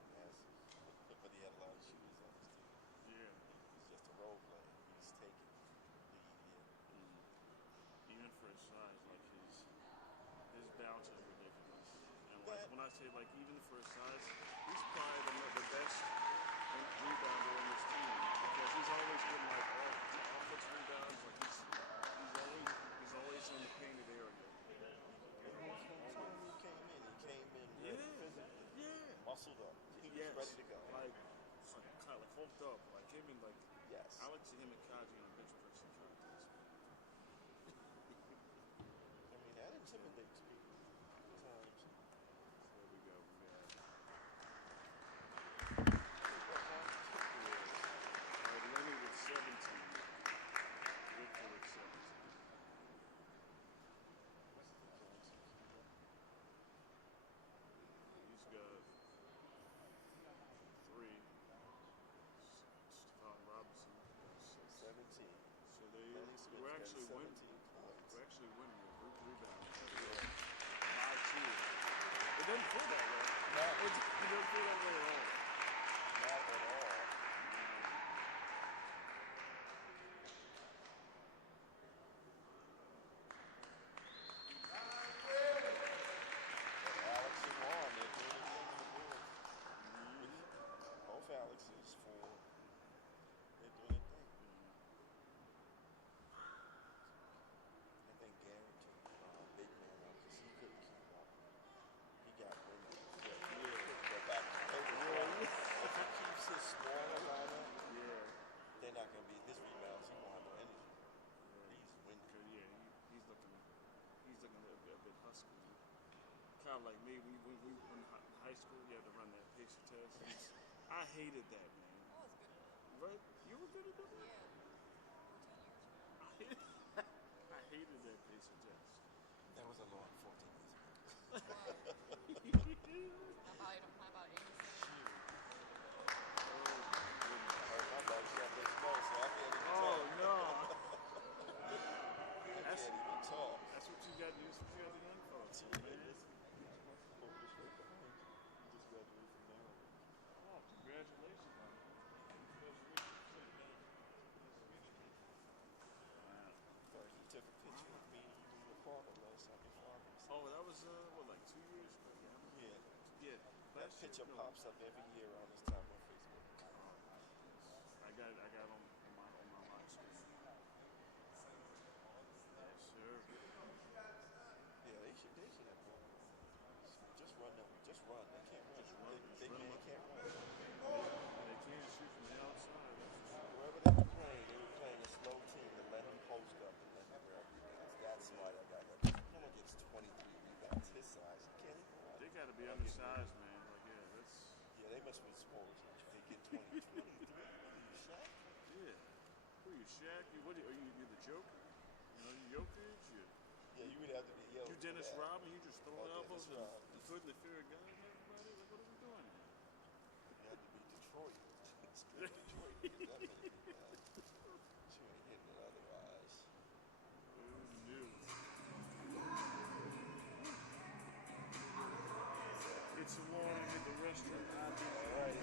But he had a lot of shooters on his team. Yeah. He's just a role player. He's taking lead here. Even for his size, like his bounce is ridiculous. And like, when I say like even for his size, he's probably the best rebounder on this team because he's always getting like all offensive rebounds. Like he's always in the painted area. He came in physically, muscled up. He was ready to go. Like kind of like hulked up, like him and like Yes. I like to see him and Kaji in a bench pressing contest. I mean, that intimidates people at times. So there we go. We got Lenny with 17. Victor with 17. He's got 3. Stephon Robinson. 17. So we're actually winning. We're actually winning with rebound. 5-2. It doesn't feel that way. don't feel that way at all. Not at all. Alex and Juan, they're doing it in the board. Both Alexes for they're doing it thing. I think Garrett took big man out because he couldn't keep up. He got women. Go back to if he keeps his smaller lineup, they're not going to be his rebounds. He won't have no energy. He's winning. Yeah, he's looking a bit husky. Kind of like me when we were in high school, you had to run that pacer test. I hated that, man. I was good at it. Right? You were good at that? Yeah. 14 years ago. I hated that pacer test. That was a long 14 years ago. My body. My dog's got this low, so I can't even Oh, talk. no. I can't even talk. That's what you got to do. That's what you got to do for. Just graduated from Maryland. Oh, congratulations, man. First, he took a picture of me. He was with Father last time. Oh, that was, like 2 years ago? Yeah. Yeah. That picture pops up every year around this time on Facebook. I got it on my live stream. Yes, sir. Yeah, they should have more. Just run them. Just run. They can't run. They can't run. They can't shoot from the outside. Wherever they were playing a slow team to let him post up and let him grab rebounds. That's smart. That guy. No one gets 23 rebounds his size. He can't even run. They got to be undersized, man. Like, yeah, that's. Yeah, they must be small. They get 23. Shaq? Yeah. Who are you, Shaq? Are you the Joker? You know, you Jokic? Yeah, you would have to be yellow. You Dennis Rodman? You just throwing elbows and Dennis putting the fear of God in everybody? Like, what are we doing here? You had to be Detroit. Detroit is definitely bad. You ain't hitting it otherwise. Who knew? Get some water, hit the restaurant. All right.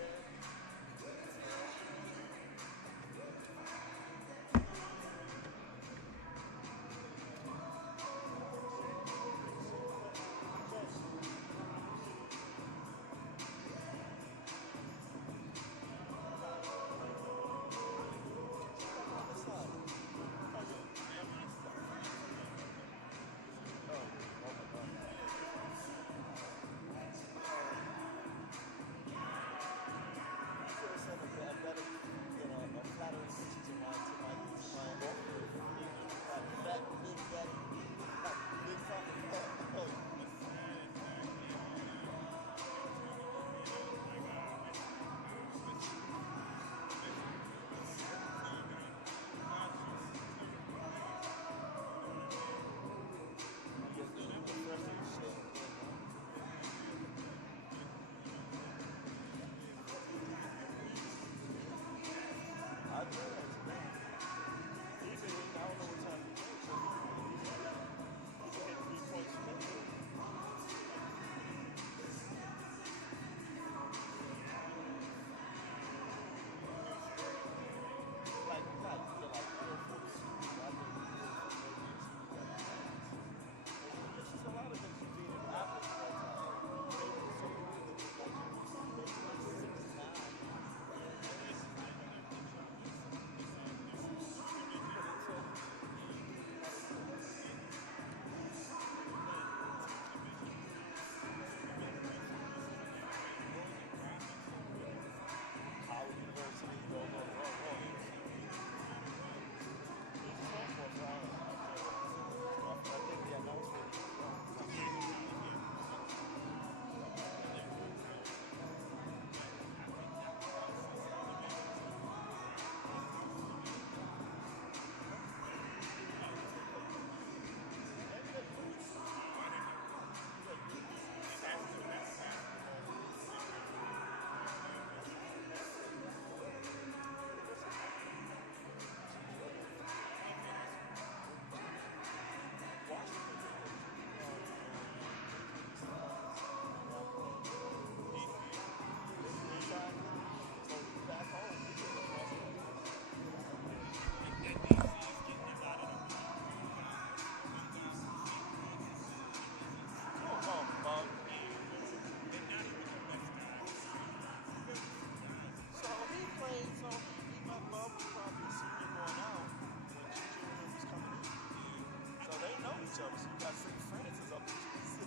each other. So you got St. Francis up in GC.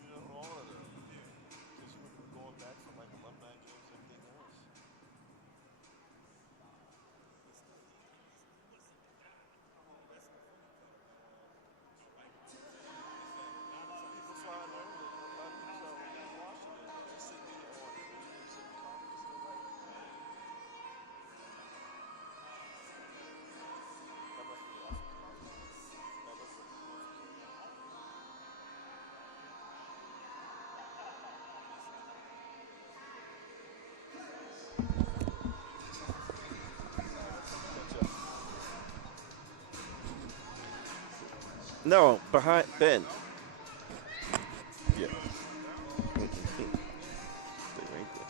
You know, all of them. Because you were going back from like alumni games and everything else. People flying over. A lot of people out in Washington. They're sitting there on the news and conference. They're like, that must be African. That looks like North Carolina. Catch up. No, behind Ben. Yeah. Stay right there.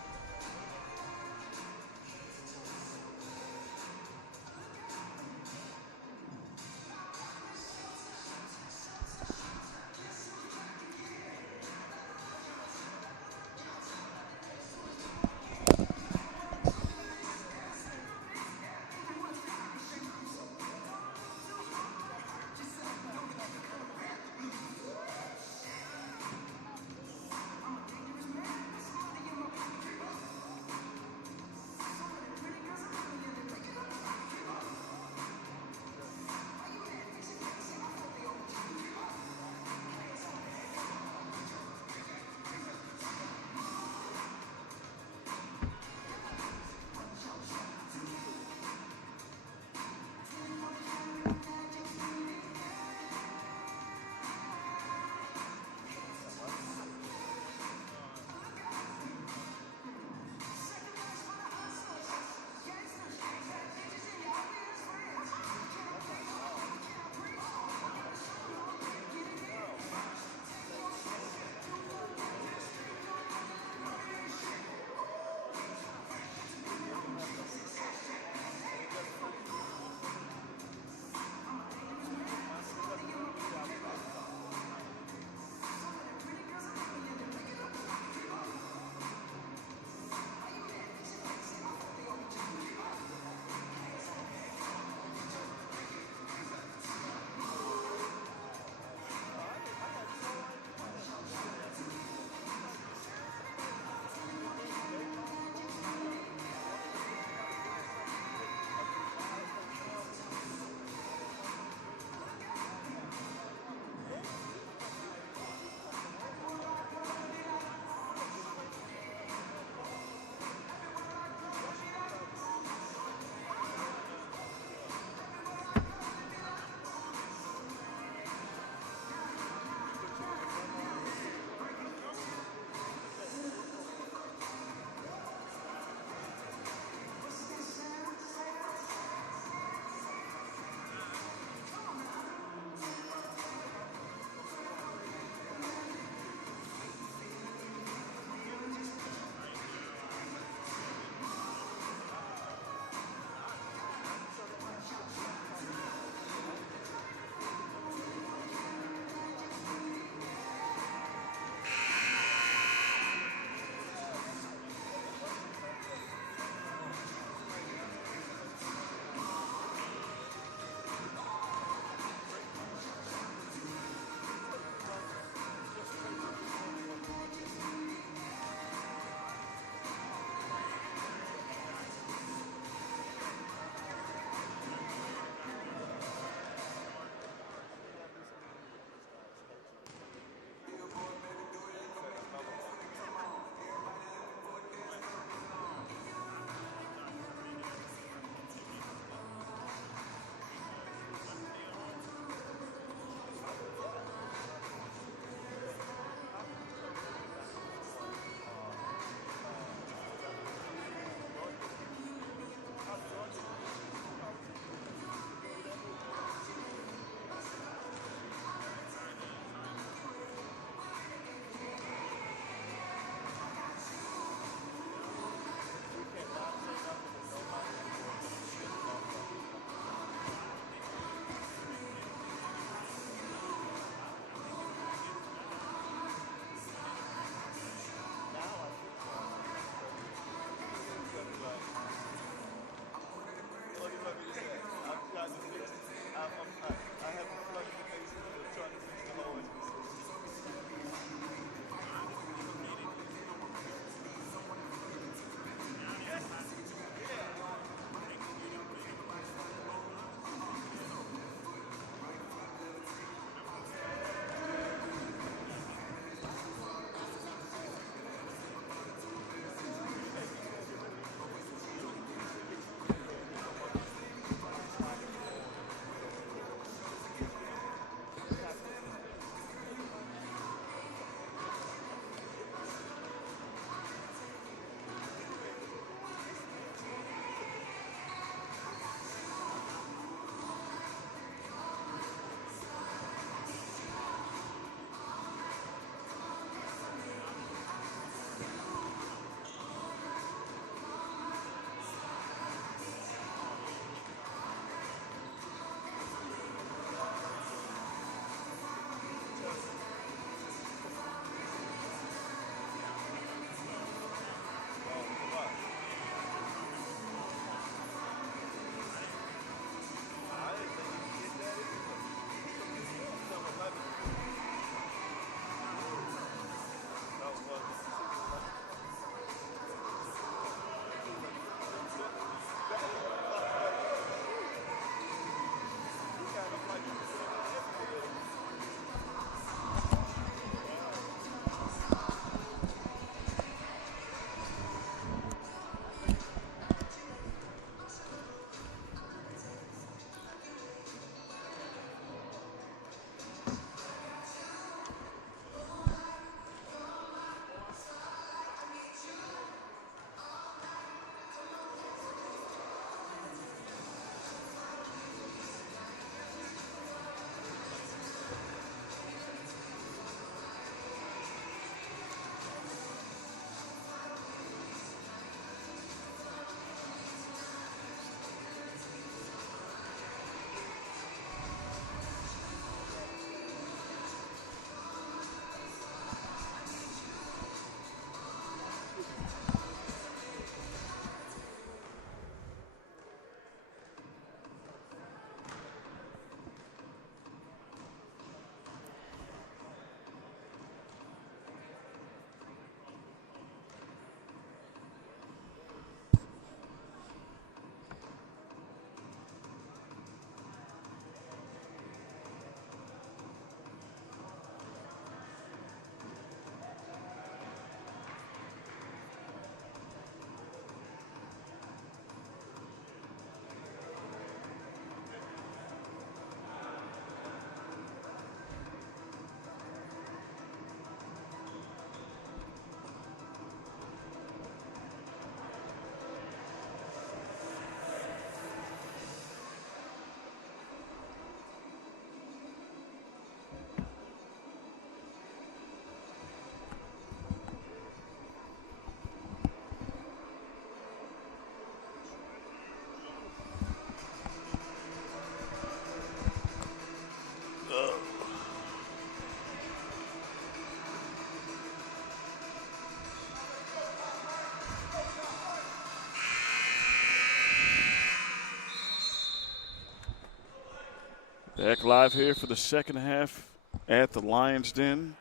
Back live here for the second half at the Lions Den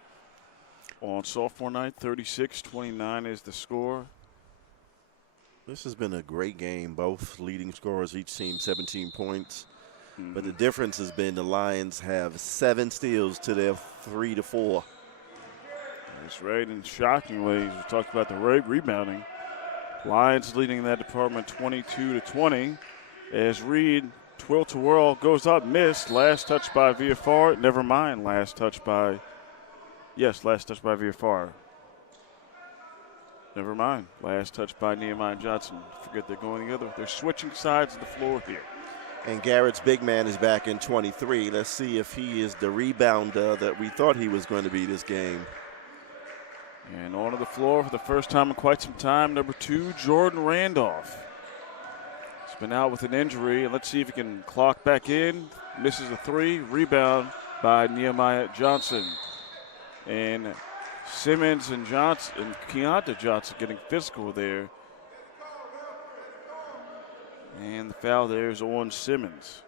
on sophomore night. 36-29 is the score. This has been a great game. Both leading scorers, each team 17 points. But the difference has been the Lions have 7 steals to their 3 to 4. That's right, and shockingly, we talked about the rebounding. Lions leading that department 22-20 as Reed twirl goes up, missed. Last touch by VFR. Never mind, last touch by VFR. Never mind, last touch by Nehemiah Johnson. Forget they're going together. They're switching sides of the floor here. And Garrett's big man is back in 23. Let's see if he is the rebounder that we thought he was going to be this game. And onto the floor for the first time in quite some time, number 2, Jordan Randolph. He's been out with an injury, and let's see if he can clock back in. Misses a 3, rebound by Nehemiah Johnson. And Simmons and Keonta Johnson getting physical there. And the foul there is on Simmons.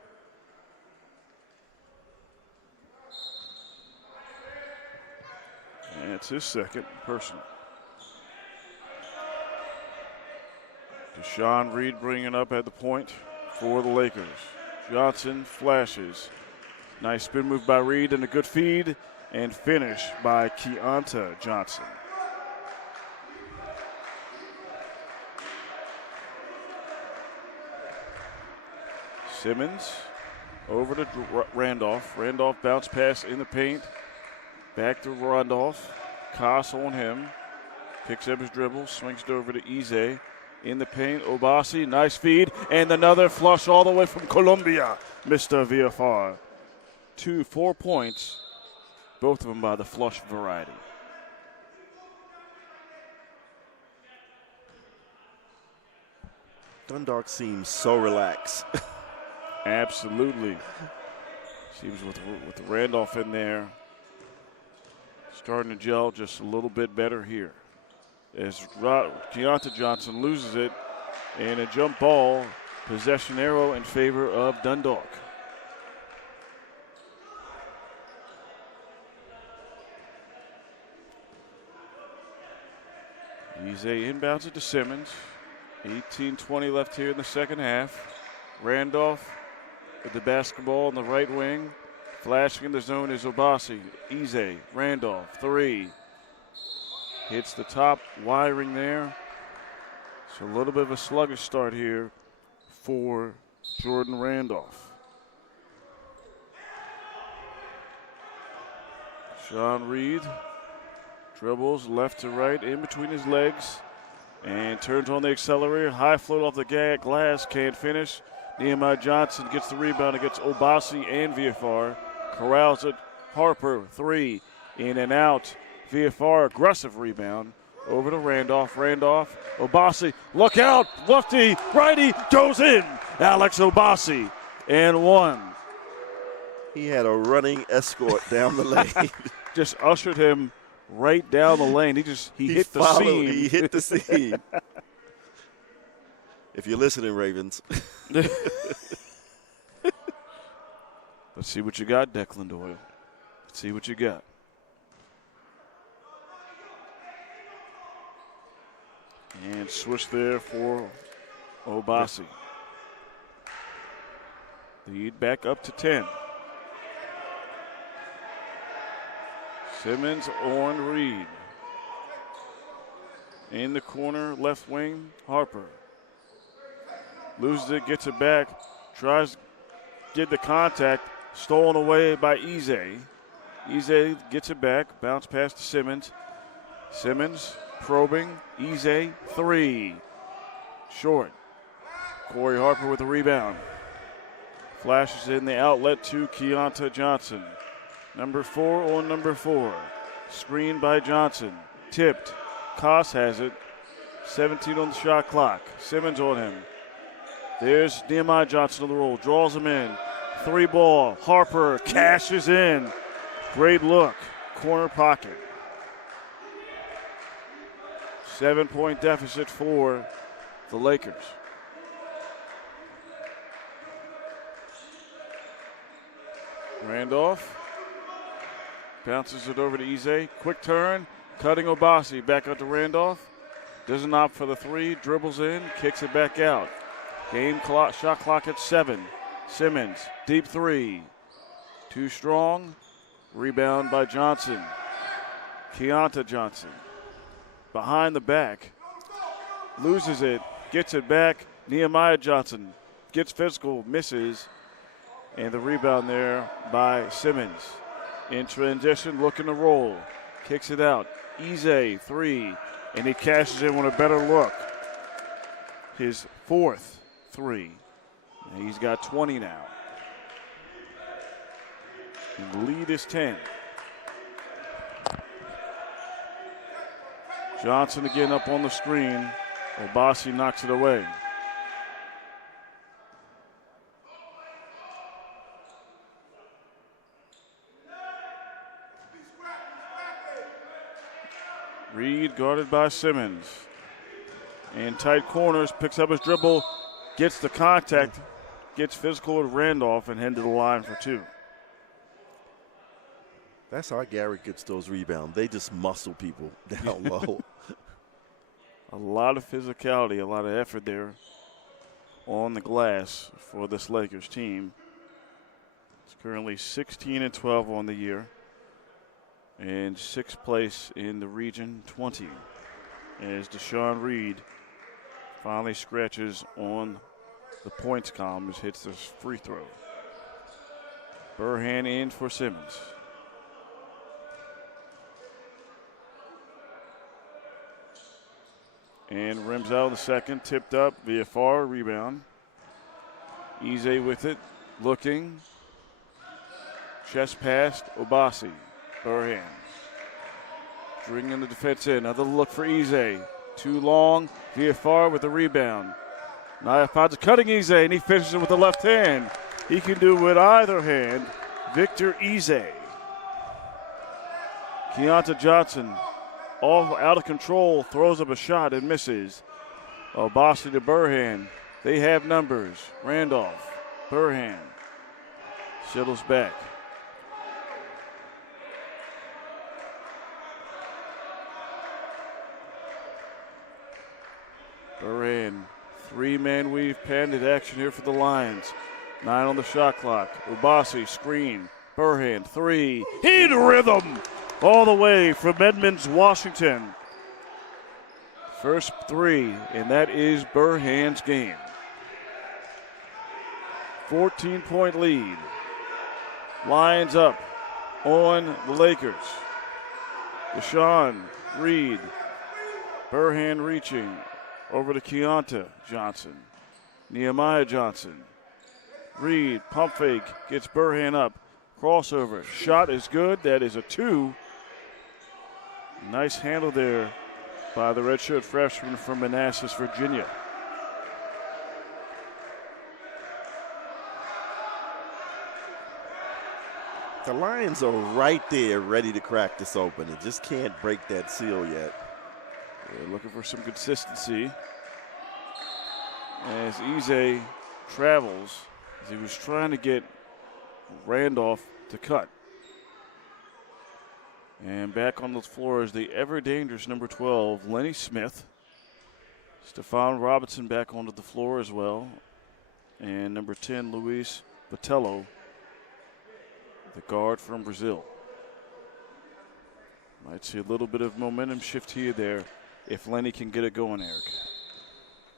And it's his second personal. Deshaun Reed bringing up at the point for the Lakers. Johnson flashes. Nice spin move by Reed and a good feed. And finish by Keonta Johnson. Simmons over to Randolph. Randolph bounce pass in the paint. Back to Randolph. Koss on him. Picks up his dribble. Swings it over to Ize. In the paint, Obasi. Nice feed. And another flush all the way from Columbia. Mr. VFR. 4 points. Both of them by the flush variety. Dundalk seems so relaxed. Absolutely. Seems with Randolph in there, starting to gel just a little bit better here. As Keonta Johnson loses it, and a jump ball, possession arrow in favor of Dundalk. Ize inbounds it to Simmons. 18-20 left here in the second half. Randolph with the basketball on the right wing. Flashing in the zone is Obasi. Ize, Randolph, 3. Hits the top wiring there. So a little bit of a sluggish start here for Jordan Randolph. Sean Reed dribbles left to right in between his legs and turns on the accelerator. High float off the glass, can't finish. Nehemiah Johnson gets the rebound against Obasi and VFR. Corrals it. Harper, 3. In and out. VFR, aggressive rebound. Over to Randolph. Randolph, Obasi. Look out. Lefty, righty, goes in. Alex Obasi. And 1. He had a running escort down the lane. Just ushered him right down the lane. He hit the seam. He hit the seam. If you're listening, Ravens. Let's see what you got, Declan Doyle. Let's see what you got. And switch there for Obasi. Lead back up to 10. Simmons on Reed. In the corner, left wing, Harper. Loses it, gets it back, tries to get the contact, stolen away by Ize. Ize gets it back, bounce pass to Simmons. Simmons probing, Ize, 3. Short. Corey Harper with the rebound. Flashes in the outlet to Keonta Johnson. Number 4 on number 4. Screened by Johnson. Tipped. Koss has it. 17 on the shot clock. Simmons on him. There's Nehemiah Johnson on the roll. Draws him in. 3 ball. Harper cashes in. Great look. Corner pocket. 7-point deficit for the Lakers. Randolph bounces it over to Ize. Quick turn, cutting Obasi. Back out to Randolph. Doesn't opt for the three. Dribbles in, kicks it back out. Game clock, shot clock at 7. Simmons, deep three. Too strong. Rebound by Johnson. Keonta Johnson. Behind the back. Loses it. Gets it back. Nehemiah Johnson gets physical, misses. And the rebound there by Simmons. In transition, looking to roll. Kicks it out. Ize, three. And he cashes in with a better look. His 4th three. And he's got 20 now. And the lead is 10. Johnson again up on the screen. Obasi knocks it away. Reed guarded by Simmons. In tight corners, picks up his dribble, gets the contact, gets physical with Randolph, and head to the line for 2. That's how Garrett gets those rebounds. They just muscle people down low. A lot of physicality, a lot of effort there on the glass for this Lakers team. It's currently 16-12 on the year and 6th place in the region, 20. As Deshaun Reed finally scratches on the points column as hits this free throw. Burhan in for Simmons. And rims out in the second, tipped up via far rebound. Ize with it, looking. Chest past Obasi. Burhan. Bringing the defense in. Another look for Ize. Too long. Via far with the rebound. Naya finds a cutting Ize, and he finishes it with the left hand. He can do it with either hand. Victor Ize. Keonta Johnson, all out of control, throws up a shot and misses. Obasi to Burhan. They have numbers. Randolph, Burhan. Settles back. Burhan, 3-man weave patented action here for the Lions. 9 on the shot clock. Obasi, screen. Burhan, 3. In rhythm all the way from Edmonds, Washington. First 3, and that is Burhan's game. 14-point lead. Lions up on the Lakers. Deshaun Reed. Burhan reaching over to Keonta Johnson. Nehemiah Johnson. Reed, pump fake, gets Burhan up. Crossover, shot is good. That is a 2. Nice handle there by the redshirt freshman from Manassas, Virginia. The Lions are right there ready to crack this open. They just can't break that seal yet. They're looking for some consistency as Ize travels, as he was trying to get Randolph to cut. And back on the floor is the ever-dangerous number 12, Lenny Smith. Stephon Robinson back onto the floor as well. And number 10, Luis Botelho, the guard from Brazil. Might see a little bit of momentum shift here there if Lenny can get it going, Eric.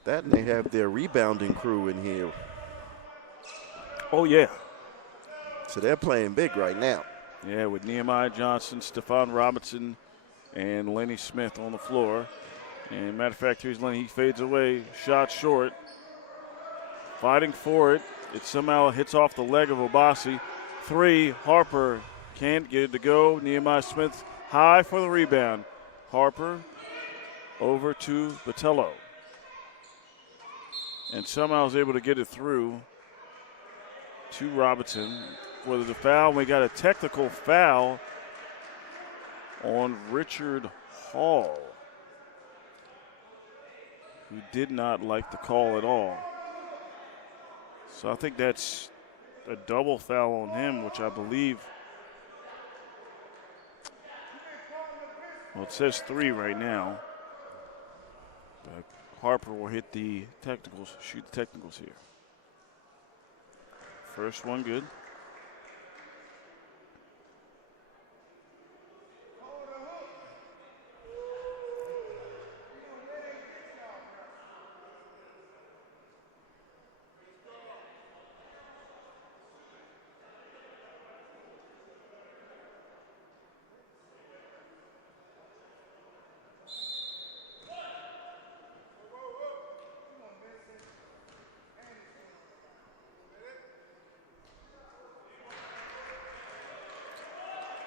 That and they have their rebounding crew in here. Oh, yeah. So they're playing big right now. Yeah, with Nehemiah Johnson, Stephon Robinson, and Lenny Smith on the floor. And matter of fact, here's Lenny. He fades away, shot short. Fighting for it. It somehow hits off the leg of Obasi. 3, Harper can't get it to go. Nehemiah Smith high for the rebound. Harper over to Botelho. And somehow is able to get it through to Robinson. For the foul, we got a technical foul on Richard Hall, who did not like the call at all. So I think that's a double foul on him, which I believe, well, it says 3 right now. But Harper will hit the technicals, shoot the technicals here. First one good.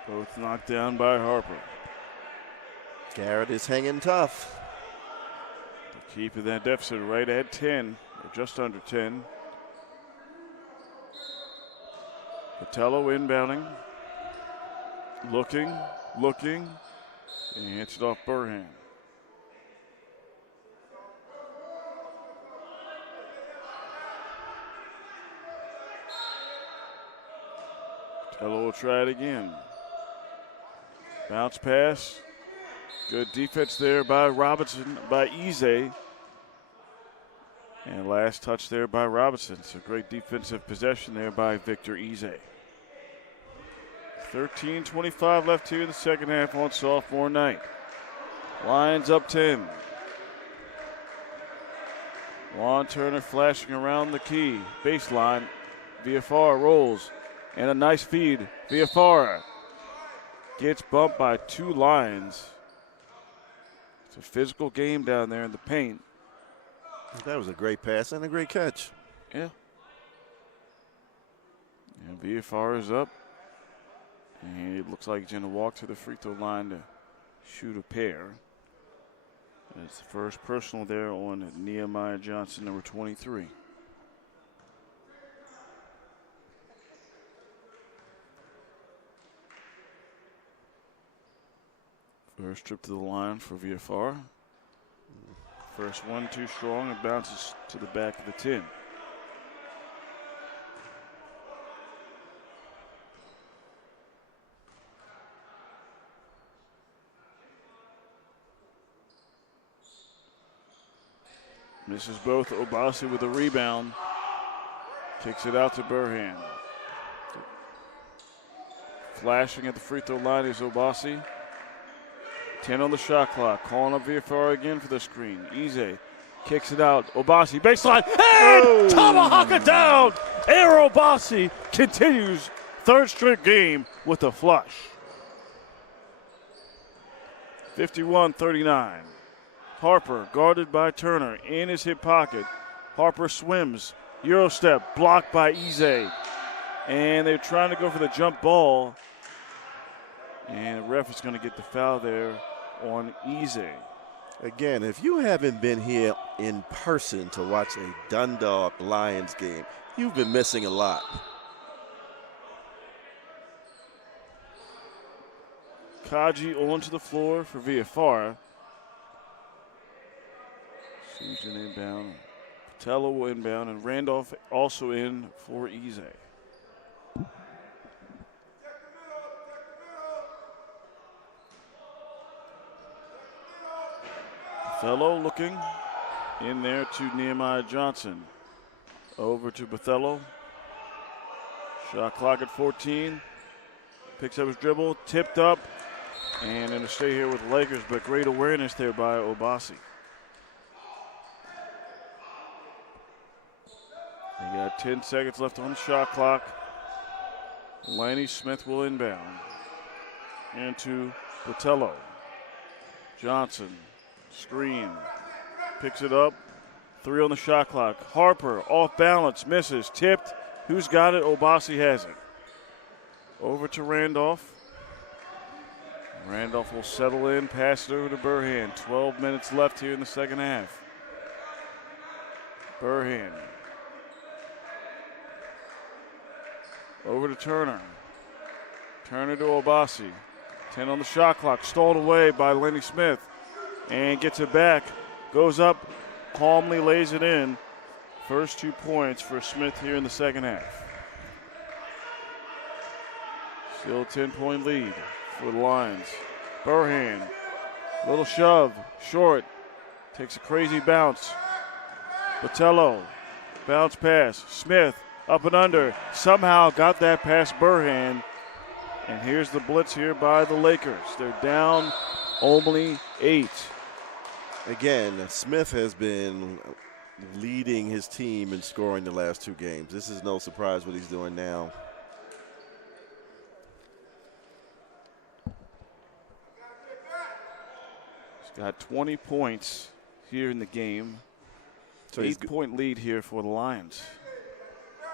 Both knocked down by Harper. Garrett is hanging tough. Keeping that deficit right at 10, or just under 10. Patello inbounding. Looking, and hits it off Burhan. Patello will try it again. Bounce pass. Good defense there by Robinson, by Eze. And last touch there by Robinson. So great defensive possession there by Victor Eze. 13:25 left here in the second half on sophomore night. Lions up 10. Juan Turner flashing around the key. Baseline. Viafara rolls. And a nice feed. Viafara gets bumped by 2 Lions. It's a physical game down there in the paint. That was a great pass and a great catch. Yeah. And Viafara is up. And it looks like he's going to walk to the free throw line to shoot a pair. And it's the first personal there on Nehemiah Johnson, number 23. First trip to the line for Viafara. First one too strong and bounces to the back of the 10. Misses both. Obasi with a rebound. Kicks it out to Burhan. Flashing at the free throw line is Obasi. 10 on the shot clock. Calling up Viafara again for the screen. Eze kicks it out. Obasi baseline. And tomahawk it down. Air Obasi continues third straight game with a flush. 51-39. Harper guarded by Turner in his hip pocket. Harper swims. Euro step blocked by Eze. And they're trying to go for the jump ball. And the ref is going to get the foul there on Eze. Again, if you haven't been here in person to watch a Dundalk Lions game, you've been missing a lot. Kaji onto the floor for Viafara. Susan inbound. Patello will inbound, and Randolph also in for Eze. Othello looking in there to Nehemiah Johnson. Over to Othello. Shot clock at 14. Picks up his dribble, tipped up, and going to stay here with the Lakers, but great awareness there by Obasi. They got 10 seconds left on the shot clock. Laney Smith will inbound. Into Botello. Johnson, screen, picks it up. 3 on the shot clock. Harper off balance, misses, tipped. Who's got it? Obasi has it. Over to Randolph. Randolph will settle in, pass it over to Burhan. 12 minutes left here in the second half. Burhan. Over to Turner. Turner to Obasi. 10 on the shot clock. Stalled away by Lenny Smith. And gets it back. Goes up, calmly lays it in. First 2 points for Smith here in the second half. Still a 10-point lead for the Lions. Burhan, little shove, short, takes a crazy bounce. Botello, bounce pass. Smith, up and under, somehow got that past Burhan. And here's the blitz here by the Lakers. They're down only 8. Again, Smith has been leading his team in scoring the last 2 games. This is no surprise what he's doing now. He's got 20 points here in the game. So 8-point lead here for the Lions.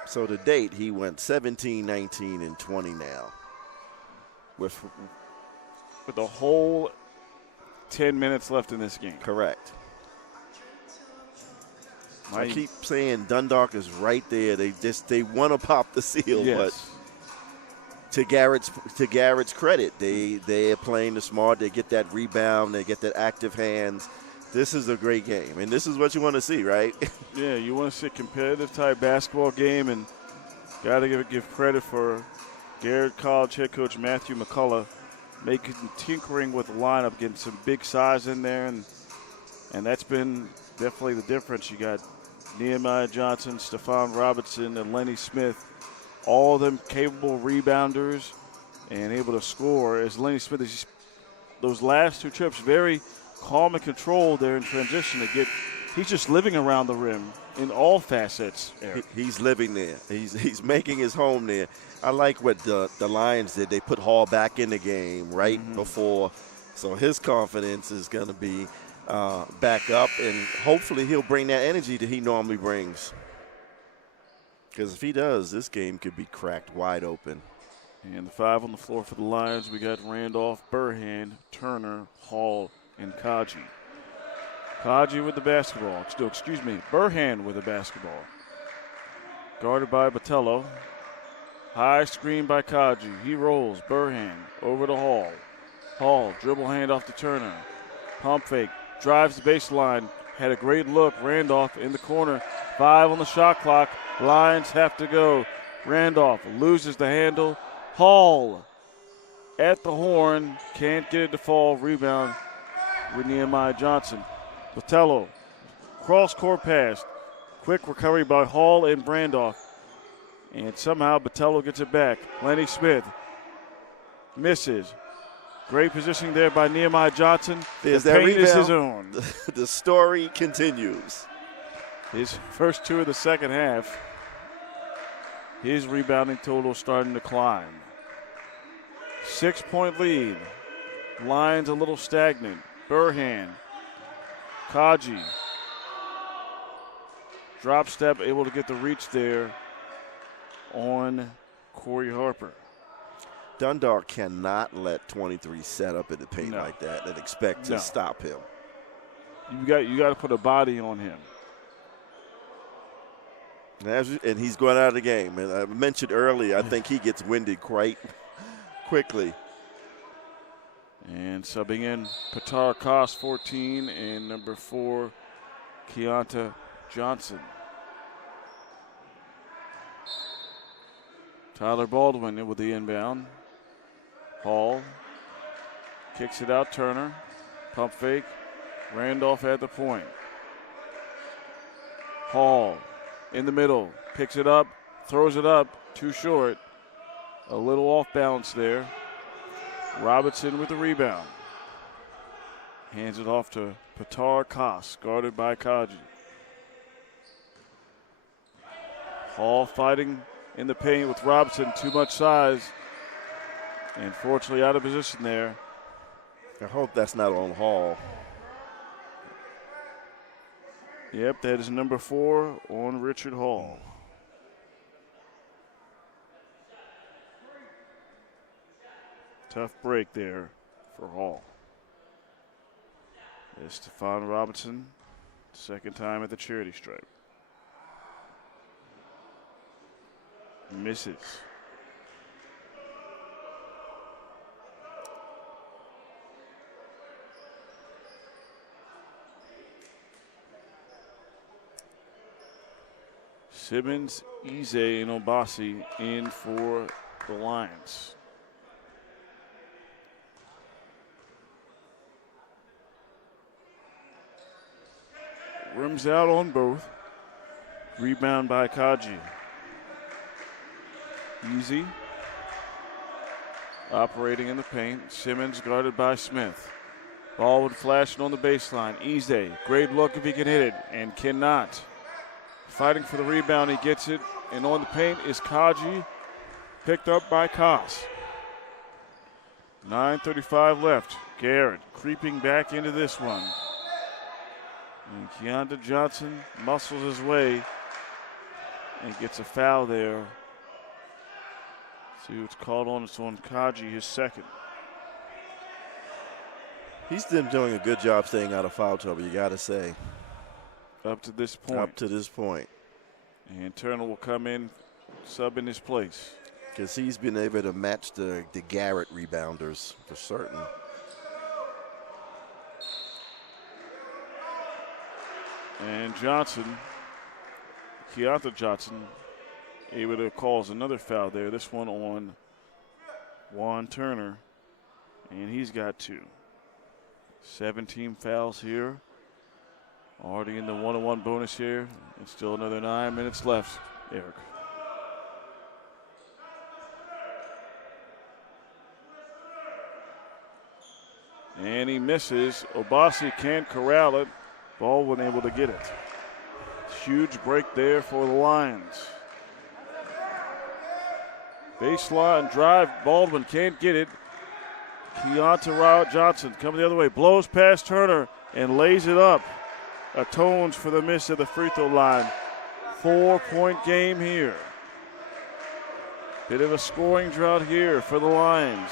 So to date, he went 17, 19, and 20 now. With a whole 10 minutes left in this game. correct. I keep saying Dundalk is right there. They want to pop the seal, Yes. but to Garrett's credit, they're playing the smart. They get that rebound. They get that active hands. This is a great game, and this is what you want to see, right? Yeah, you want to see a competitive type basketball game, and got to give credit for Garrett College head coach Matthew McCullough tinkering with the lineup, getting some big size in there, and that's been definitely the difference. You got Nehemiah Johnson, Stephon Robinson, and Lenny Smith, all of them capable rebounders and able to score. As Lenny Smith is those last 2 trips very calm and controlled there in transition to get. He's just living around the rim in all facets. He's living there. He's making his home there. I like what the Lions did. They put Hall back in the game right before, so his confidence is going to be back up, and hopefully he'll bring that energy that he normally brings. Because if he does, this game could be cracked wide open. And the 5 on the floor for the Lions, we got Randolph, Burhan, Turner, Hall, and Kaji. Kaji with the basketball. Burhan with the basketball. Guarded by Botello. High screen by Kaji. He rolls. Burhan over to Hall. Hall, dribble handoff to Turner. Pump fake. Drives the baseline. Had a great look. Randolph in the corner. 5 on the shot clock. Lions have to go. Randolph loses the handle. Hall at the horn. Can't get it to fall. Rebound with Nehemiah Johnson. Botello, cross-court pass. Quick recovery by Hall and Randolph. And somehow Botello gets it back. Lenny Smith misses. Great positioning there by Nehemiah Johnson. There's the that paint rebound. is his own. The story continues. His first 2 of the second half. His rebounding total starting to climb. 6-point lead. Lions a little stagnant. Burhan. Kaji. Drop step, able to get the reach there on Corey Harper. Dundalk cannot let 23 set up in the paint like that and expect to stop him. You got to put a body on him. And he's going out of the game. And I mentioned earlier, I think he gets winded quite quickly. And subbing in Patar Koss, 14, and number 4, Keonta Johnson. Tyler Baldwin in with the inbound. Hall kicks it out. Turner. Pump fake. Randolph at the point. Hall in the middle. Picks it up. Throws it up. Too short. A little off balance there. Robinson with the rebound. Hands it off to Patar Koss, guarded by Kaji. Hall fighting in the paint with Robinson. Too much size. And fortunately out of position there. I hope that's not on Hall. Yep, that is number 4 on Richard Hall. Tough break there for Hall. There's Stephon Robinson, second time at the charity stripe. Misses. Simmons, Eze, and Obasi in for the Lions. Rims out on both. Rebound by Kaji. Easy. Operating in the paint. Simmons guarded by Smith. Baldwin flashing on the baseline. Easy. Great look if he can hit it, and cannot. Fighting for the rebound, he gets it. And on the paint is Kaji. Picked up by Koss. 9:35 left. Garrett creeping back into this one. And Keonta Johnson muscles his way and gets a foul there. See what's called on. It's on Kaji, his second. He's been doing a good job staying out of foul trouble, you got to say. Up to this point. Up to this point. And Turner will come in, sub in his place. Because he's been able to match the Garrett rebounders for certain. And Johnson, Keonta Johnson, able to cause another foul there. This one on Juan Turner, and he's got 2. 17 fouls here. Already in the 1-on-1 bonus here. And still another 9 minutes left, Eric. And he misses. Obasi can't corral it. Baldwin able to get it. Huge break there for the Lions. Baseline drive. Baldwin can't get it. Keonta Johnson coming the other way. Blows past Turner and lays it up. Atones for the miss at the free throw line. 4-point game here. Bit of a scoring drought here for the Lions.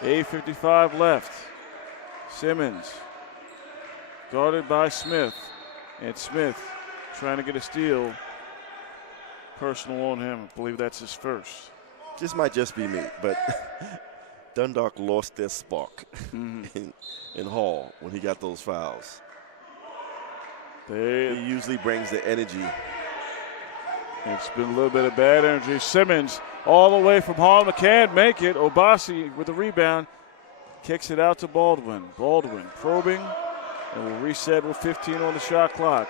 8:55 left. Simmons guarded by Smith. And Smith trying to get a steal. Personal on him. I believe that's his first. This might just be me, but Dundalk lost their spark in Hall when he got those fouls. He usually brings the energy. It's been a little bit of bad energy. Simmons all the way from Harlem. Can't make it. Obasi with the rebound. Kicks it out to Baldwin. Baldwin probing. And will reset with 15 on the shot clock.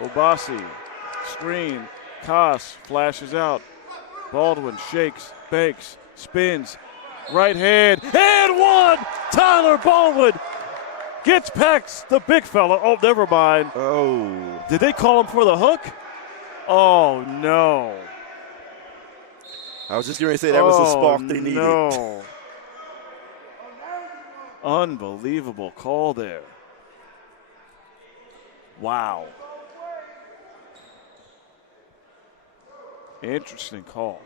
Obasi, screen. Koss flashes out. Baldwin shakes, bakes, spins. Right hand. And one! Tyler Baldwin gets past the big fella. Oh, never mind. Oh. Did they call him for the hook? Oh, no. I was just going to say that was the spark they needed. No. Unbelievable call there. Wow. Interesting call.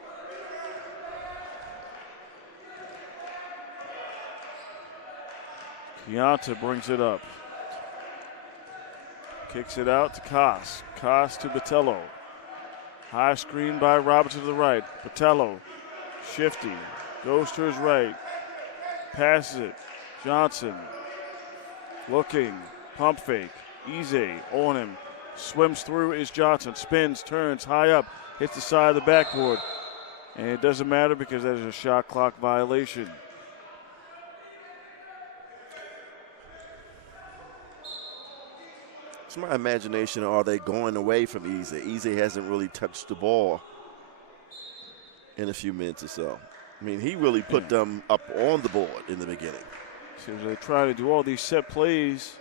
Keonta brings it up. Kicks it out to Koss. Koss to Botello. High screen by Robertson to the right. Botello, shifty, goes to his right. Passes it. Johnson looking. Pump fake. Easy on him. Swims through is Johnson. Spins, turns, high up. Hits the side of the backboard. And it doesn't matter because that is a shot clock violation. It's my imagination. Are they going away from Eze? Eze hasn't really touched the ball in a few minutes or so. I mean, he really put them up on the board in the beginning. So as they try to do all these set plays,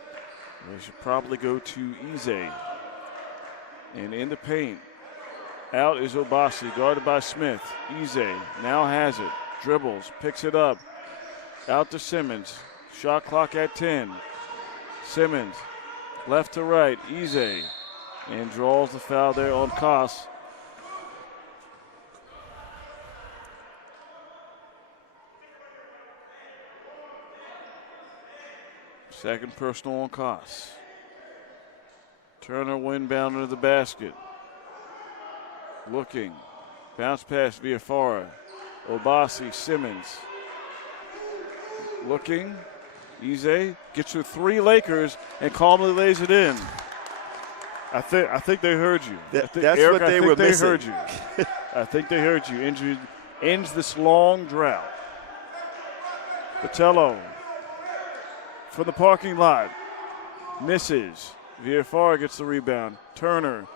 they should probably go to Eze. And in the paint, out is Obasi, guarded by Smith. Eze now has it, dribbles, picks it up. Out to Simmons, shot clock at 10. Simmons, left to right, Eze, and draws the foul there on Koss. Second personal on Koss. Turner windbound into the basket. Looking. Bounce pass via Farah. Obasi, Simmons. Looking. Eze gets to 3 Lakers and calmly lays it in. I think they heard you. That's Eric, what they were missing. Heard you. I think they heard you. Injury ends this long drought. Botello from the parking lot. Misses. Villafara gets the rebound. Turner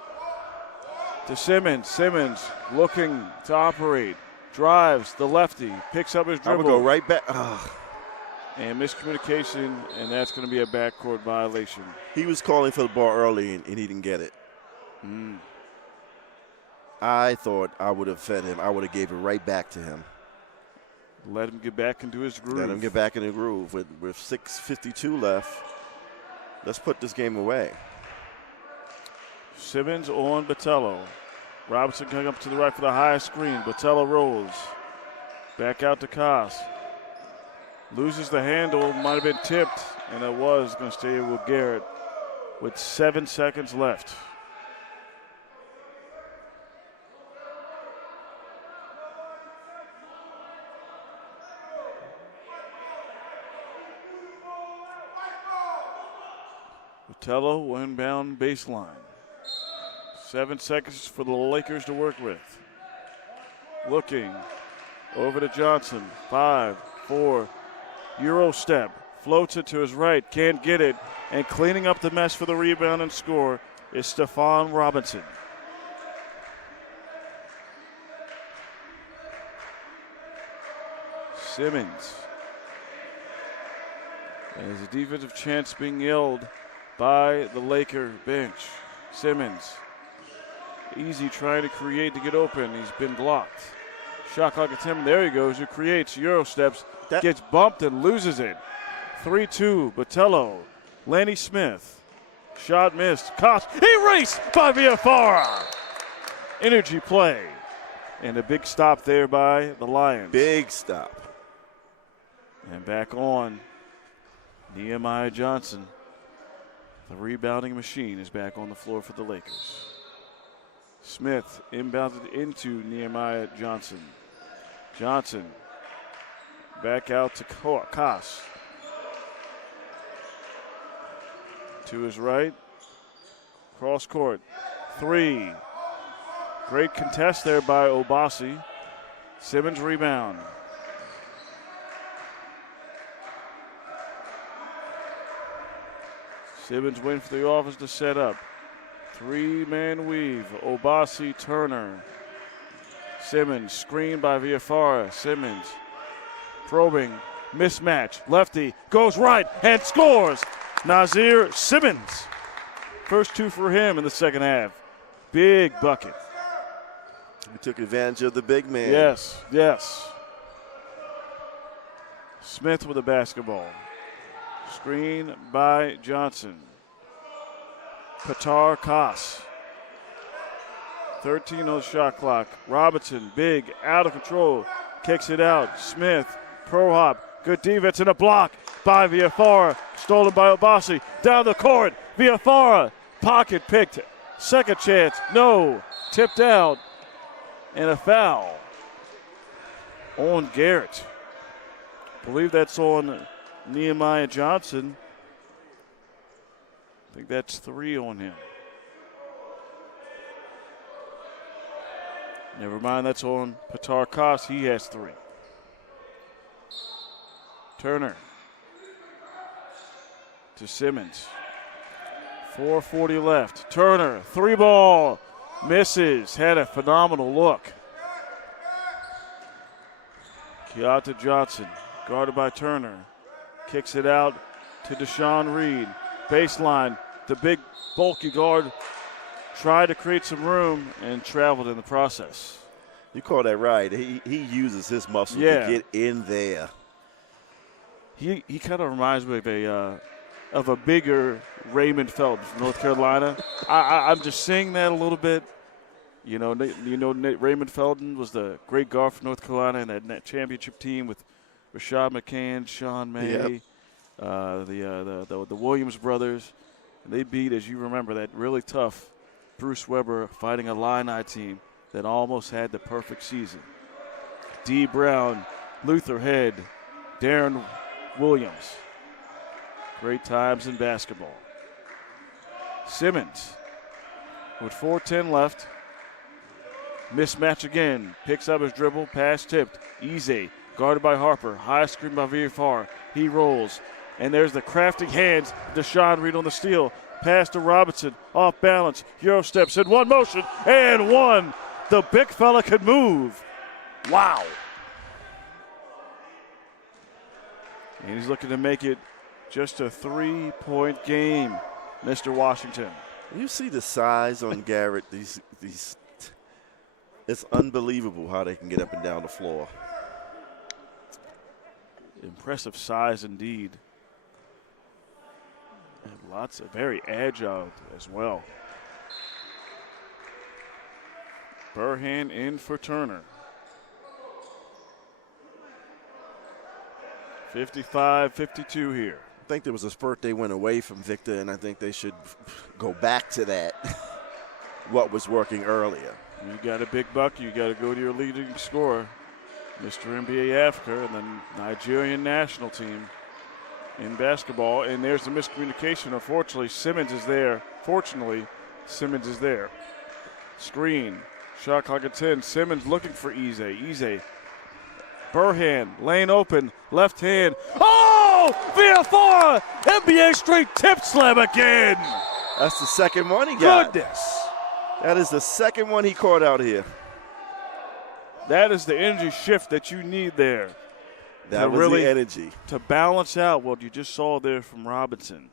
to Simmons. Simmons looking to operate. Drives the lefty. Picks up his I dribble. would go right back. And miscommunication, and that's going to be a backcourt violation. He was calling for the ball early, and he didn't get it. I thought I would have fed him. I would have gave it right back to him. Let him get back into his groove. Let him get back in the groove. With 6:52 left, let's put this game away. Simmons on Botello. Robinson coming up to the right for the high screen. Botello rolls. Back out to Koss. Loses the handle. Might have been tipped, and it was going to stay with Garrett with 7 seconds left. Botello inbound baseline. 7 seconds for the Lakers to work with. Looking over to Johnson. 5, 4, Euro step. Floats it to his right. Can't get it. And cleaning up the mess for the rebound and score is Stephon Robinson. Simmons. As a defensive chance being yelled by the Laker bench. Simmons. Easy trying to create to get open. He's been blocked. Shot clock at 10. There he goes. Who creates Euro steps. Gets bumped and loses it. 3-2. Botello. Lanny Smith. Shot missed. Koss. Erased by Villafara. Energy play. And a big stop there by the Lions. Big stop. And back on. Nehemiah Johnson. The rebounding machine is back on the floor for the Lakers. Smith inbounded into Nehemiah Johnson. Johnson back out to Koss. To his right. Cross court. 3. Great contest there by Obasi. Simmons rebound. Simmons waiting for the offense to set up. 3-man weave. Obasi, Turner. Simmons screened by Villafara. Simmons probing. Mismatch. Lefty goes right and scores. Nazir Simmons. First 2 for him in the second half. Big bucket. He took advantage of the big man. Yes, yes. Smith with the basketball. Screen by Johnson. Qatar Koss. 13 on the shot clock. Robinson, big, out of control. Kicks it out. Smith, pro hop. Good defense and a block by Villafara. Stolen by Obasi. Down the court. Villafara. Pocket picked. Second chance. No. Tipped out. And a foul on Garrett. I believe that's on Nehemiah Johnson. I think that's 3 on him. Never mind, that's on Qatar Koss. He has 3. Turner to Simmons. 4:40 left. Turner, 3 ball. Misses. Had a phenomenal look. Keontae Johnson, guarded by Turner. Kicks it out to Deshaun Reed. Baseline. The big, bulky guard tried to create some room and traveled in the process. You call that right. He uses his muscle to get in there. He kind of reminds me of a bigger Raymond Felton from North Carolina. I'm just saying that a little bit. You know, Raymond Felton was the great guard from North Carolina in that championship team with Rashad McCann, Sean May, the Williams brothers. And they beat, as you remember, that really tough Bruce Weber fighting a Illini team that almost had the perfect season. D. Brown, Luther Head, Darren Williams. Great times in basketball. Simmons with 4:10 left. Mismatch again. Picks up his dribble. Pass tipped. Easy. Guarded by Harper. High screen by Villafara. He rolls. And there's the crafty hands. Deshaun Reed on the steal. Pass to Robinson. Off balance. Euro steps in one motion and one. The big fella could move. Wow. And he's looking to make it just a 3-point game, Mr. Washington. You see the size on Garrett. These it's unbelievable how they can get up and down the floor. Impressive size indeed. And lots of very agile as well. Burhan in for Turner. 55-52 here. I think there was a spurt they went away from Victor, and I think they should go back to that, what was working earlier. You got a big buck, you got to go to your leading scorer, Mr. NBA Africa, and the Nigerian national team in basketball. And there's the miscommunication. Unfortunately, Simmons is there. Fortunately, Simmons is there. Screen. Shot clock at 10. Simmons looking for Eze. Eze. Burhan, lane open, left hand. Oh! VFR! NBA straight tip slam again! That's the second one he got. Goodness! That is the second one he caught out here. That is the energy shift that you need there. That was really, the energy. To balance out what you just saw there from Robinson.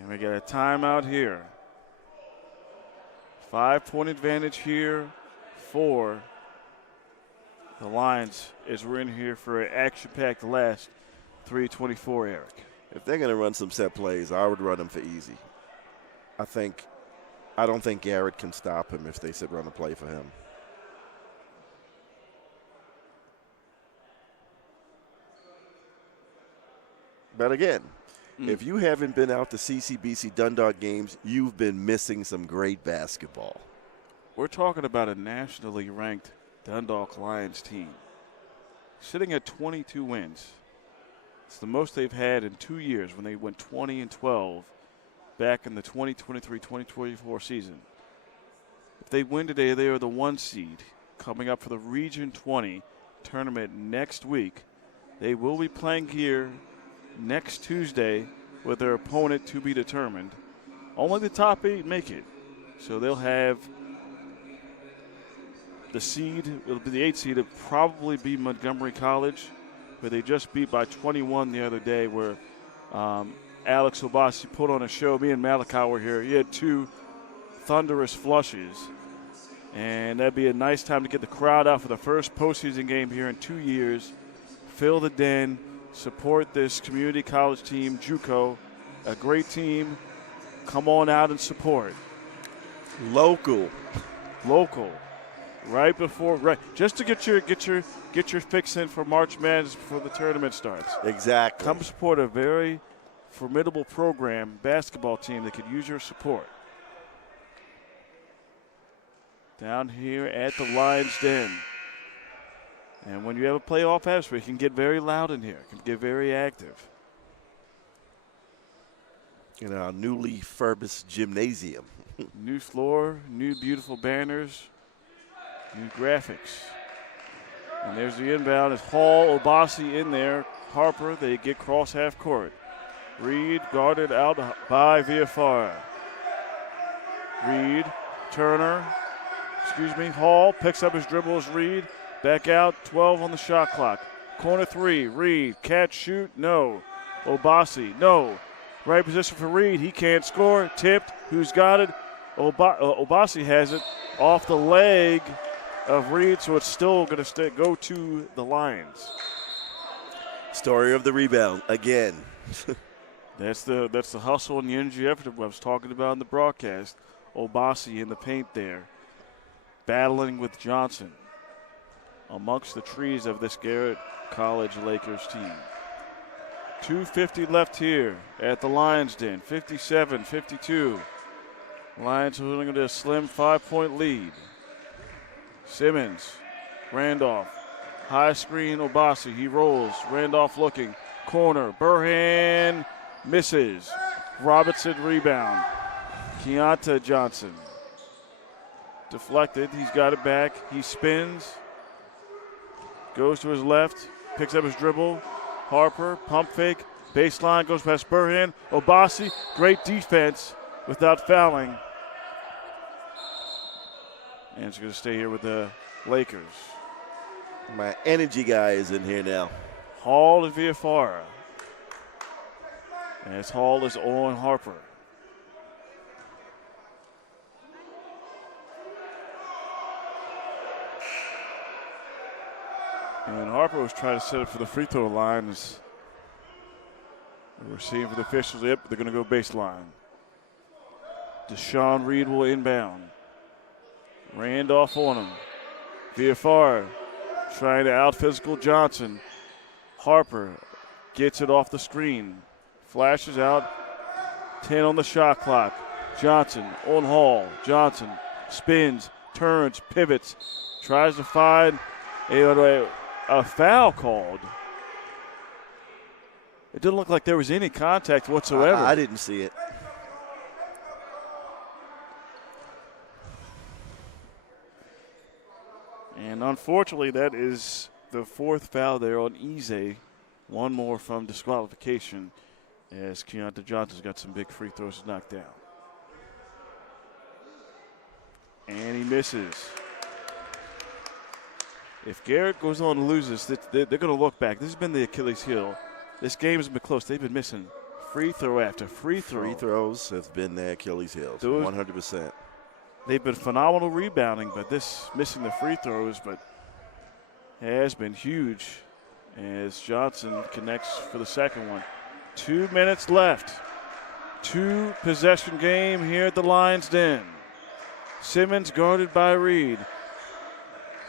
And we got a timeout here. 5-point advantage here for the Lions as we're in here for an action-packed last 3:24, Eric. If they're going to run some set plays, I would run them for easy. I don't think Garrett can stop him if they sit run a play for him. But again, if you haven't been out to CCBC Dundalk games, you've been missing some great basketball. We're talking about a nationally ranked Dundalk Lions team sitting at 22 wins. It's the most they've had in 2 years when they went 20-12 back in the 2023-2024 season. If they win today, they are the 1 seed coming up for the Region 20 tournament next week. They will be playing here next Tuesday with their opponent to be determined. Only the top 8 make it. So they'll have the seed, it'll be the 8th seed, it'll probably be Montgomery College, where they just beat by 21 the other day, where Alex Obasi put on a show. Me and Malachi were here. He had 2 thunderous flushes. And that'd be a nice time to get the crowd out for the first postseason game here in 2 years. Fill the den, support this community college team, JUCO, a great team. Come on out and support. Local. Right before, just to get your fix in for March Madness before the tournament starts. Exactly. Come support a very formidable program, basketball team that could use your support. Down here at the Lions Den. And when you have a playoff atmosphere, it can get very loud in here. It can get very active. In our newly furbished gymnasium. New floor, new beautiful banners, new graphics. And there's the inbound. It's Hall, Obasi in there. Harper, they get cross half court. Reed guarded out by VFR. Reed, Turner, Hall picks up his dribble as Reed. Back out, 12 on the shot clock. Corner 3, Reed, catch, shoot, no. Obasi, no. Right position for Reed, he can't score. Tipped, who's got it? Obasi has it off the leg of Reed, so it's still going to go to the Lions. Story of the rebound again. That's the hustle and the energy effort I was talking about in the broadcast. Obasi in the paint there, battling with Johnson amongst the trees of this Garrett College Lakers team. 2:50 left here at the Lions Den, 57-52. Lions holding it a slim 5-point lead. Simmons, Randolph, high screen, Obasi, he rolls, Randolph looking, corner, Burhan misses. Robinson rebound. Keonta Johnson deflected, he's got it back, he spins, goes to his left, picks up his dribble. Harper, pump fake, Baseline goes past Burhan. Obasi, great defense without fouling. And it's going to stay here with the Lakers. My energy guy is in here now. Hall and Villafara. As Hall is on Harper. And Harper was trying to set up for the free throw line. As we're seeing for the officials, yep, they're going to go baseline. Deshaun Reed will inbound. Randolph on him. Villafara trying to out-physical Johnson. Harper gets it off the screen. Flashes out. 10 on the shot clock. Johnson on Hall. Johnson spins, turns, pivots. Tries to find a foul called. It didn't look like there was any contact whatsoever. I didn't see it. And unfortunately, that is the fourth foul there on Eze. One more from disqualification as Keontae Johnson's got some big free throws knocked down. And he misses. If Garrett goes on and loses, they're going to look back. This has been the Achilles heel. This game has been close. They've been missing free throw after free throw. Free throws have been their Achilles heels, 100%. They've been phenomenal rebounding, but this missing the free throws, but has been huge as Johnson connects for the second one. 2 minutes left. 2-possession game here at the Lions' Den. Simmons guarded by Reed.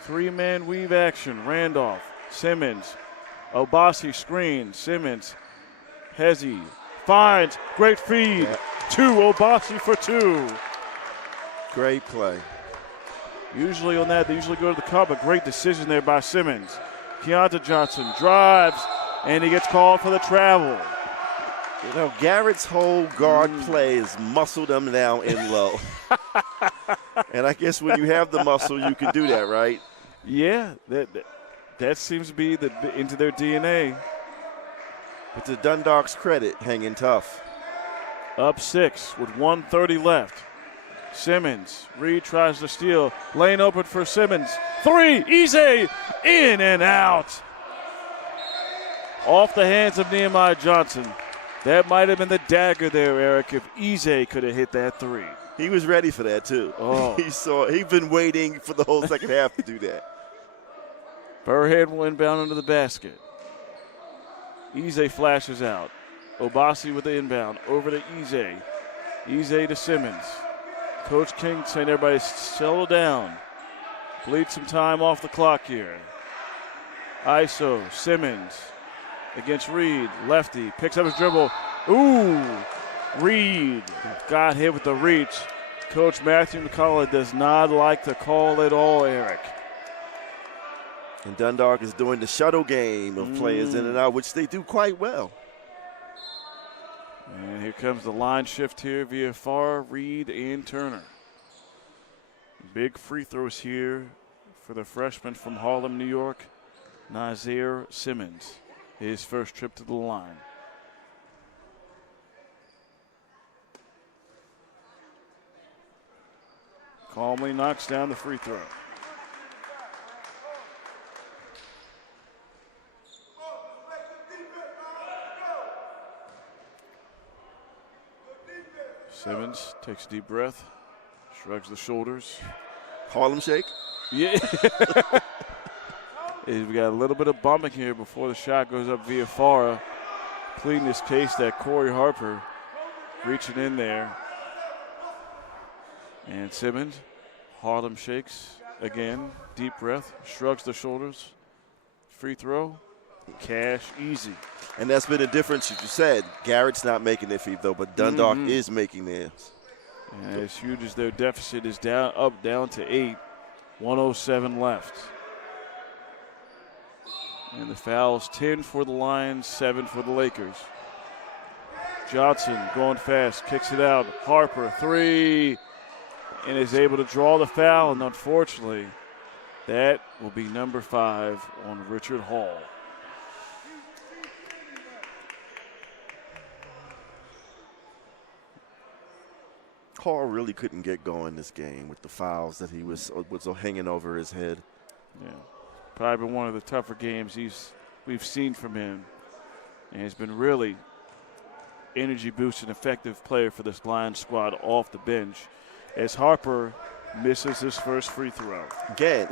3-man weave action. Randolph, Simmons, Obasi screen. Simmons, Hezzy finds, great feed. Yeah. 2, Obasi for 2. Great play. Usually on that, they usually go to the cup. A great decision there by Simmons. Keontae Johnson drives, and he gets called for the travel. You know, Garrett's whole guard play is muscle them down in low. And I guess when you have the muscle, you can do that, right? Yeah, that seems to be into their DNA. But to Dundalk's credit, hanging tough. Up 6 with 1:30 left. Simmons, Reed tries to steal. Lane open for Simmons. 3, Eze, in and out. Off the hands of Nehemiah Johnson. That might have been the dagger there, Eric, if Eze could have hit that 3. He was ready for that, too. Oh. He'd been waiting for the whole second half to do that. Burhead will inbound into the basket. Eze flashes out. Obasi with the inbound. Over to Eze. Eze to Simmons. Coach King saying everybody settle down. Bleed some time off the clock here. ISO, Simmons against Reed. Lefty picks up his dribble. Ooh, Reed got hit with the reach. Coach Matthew McCullough does not like the call at all, Eric. And Dundalk is doing the shuttle game of players in and out, which they do quite well. And here comes the line shift here via Farr, Reed, and Turner. Big free throws here for the freshman from Harlem, New York, Nazir Simmons. His first trip to the line. Calmly knocks down the free throw. Simmons takes a deep breath, shrugs the shoulders. Harlem Shake? Yeah. We got a little bit of bumping here before the shot goes up via Farah. Pleading his case that Corey Harper reaching in there. And Simmons, Harlem Shakes again, deep breath, shrugs the shoulders. Free throw, cash, easy. And that's been a difference, as you said. Garrett's not making their free throw, but Dundalk is making theirs. And as huge as their deficit is down to 8, 1:07 left. And the fouls, 10 for the Lions, 7 for the Lakers. Johnson going fast, kicks it out. Harper, 3, and is able to draw the foul, and unfortunately, that will be number 5 on Richard Hall. Paul really couldn't get going this game with the fouls that he was hanging over his head. Yeah, probably been one of the tougher games we've seen from him, and he's been really energy boost and effective player for this Lions squad off the bench. As Harper misses his first free throw Again.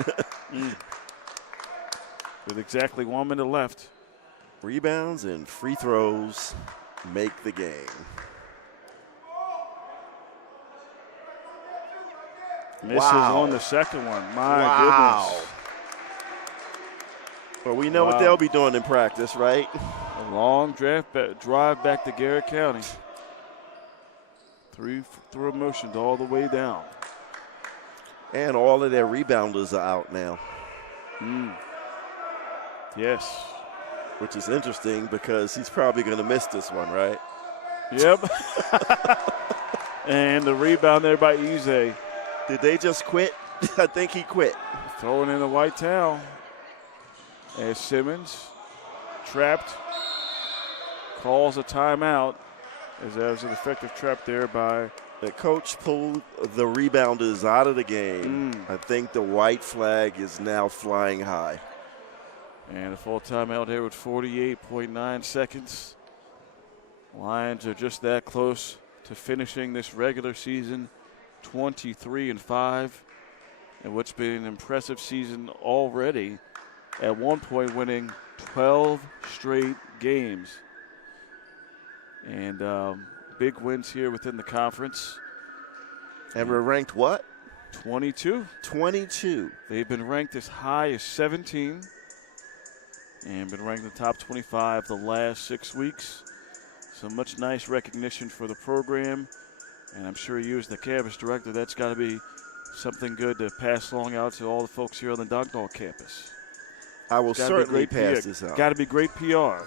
with exactly 1 minute left. Rebounds and free throws make the game. Misses Wow. on the second one. My Wow. goodness. Well, we know what they'll be doing in practice, right? A long drive back to Garrett County. Through motions all the way down. And all of their rebounders are out now. Yes. Which is interesting because he's probably going to miss this one, right? Yep. And the rebound there by Ize. Did they just quit? I think he quit. Throwing in the white towel. As Simmons, trapped, calls a timeout. As that was an effective trap there by. The coach pulled the rebounders out of the game. I think the white flag is now flying high. And a full timeout here with 48.9 seconds. Lions are just that close to finishing this regular season 23-5, and what's been an impressive season already, at one point winning 12 straight games. And big wins here within the conference. And we're ranked what? 22. 22. They've been ranked as high as 17 and been ranked in the top 25 the last 6 weeks. So much nice recognition for the program. And I'm sure you as the campus director, that's got to be something good to pass along out to all the folks here on the Dundalk campus. I will certainly pass PR. this out. Got to be great PR.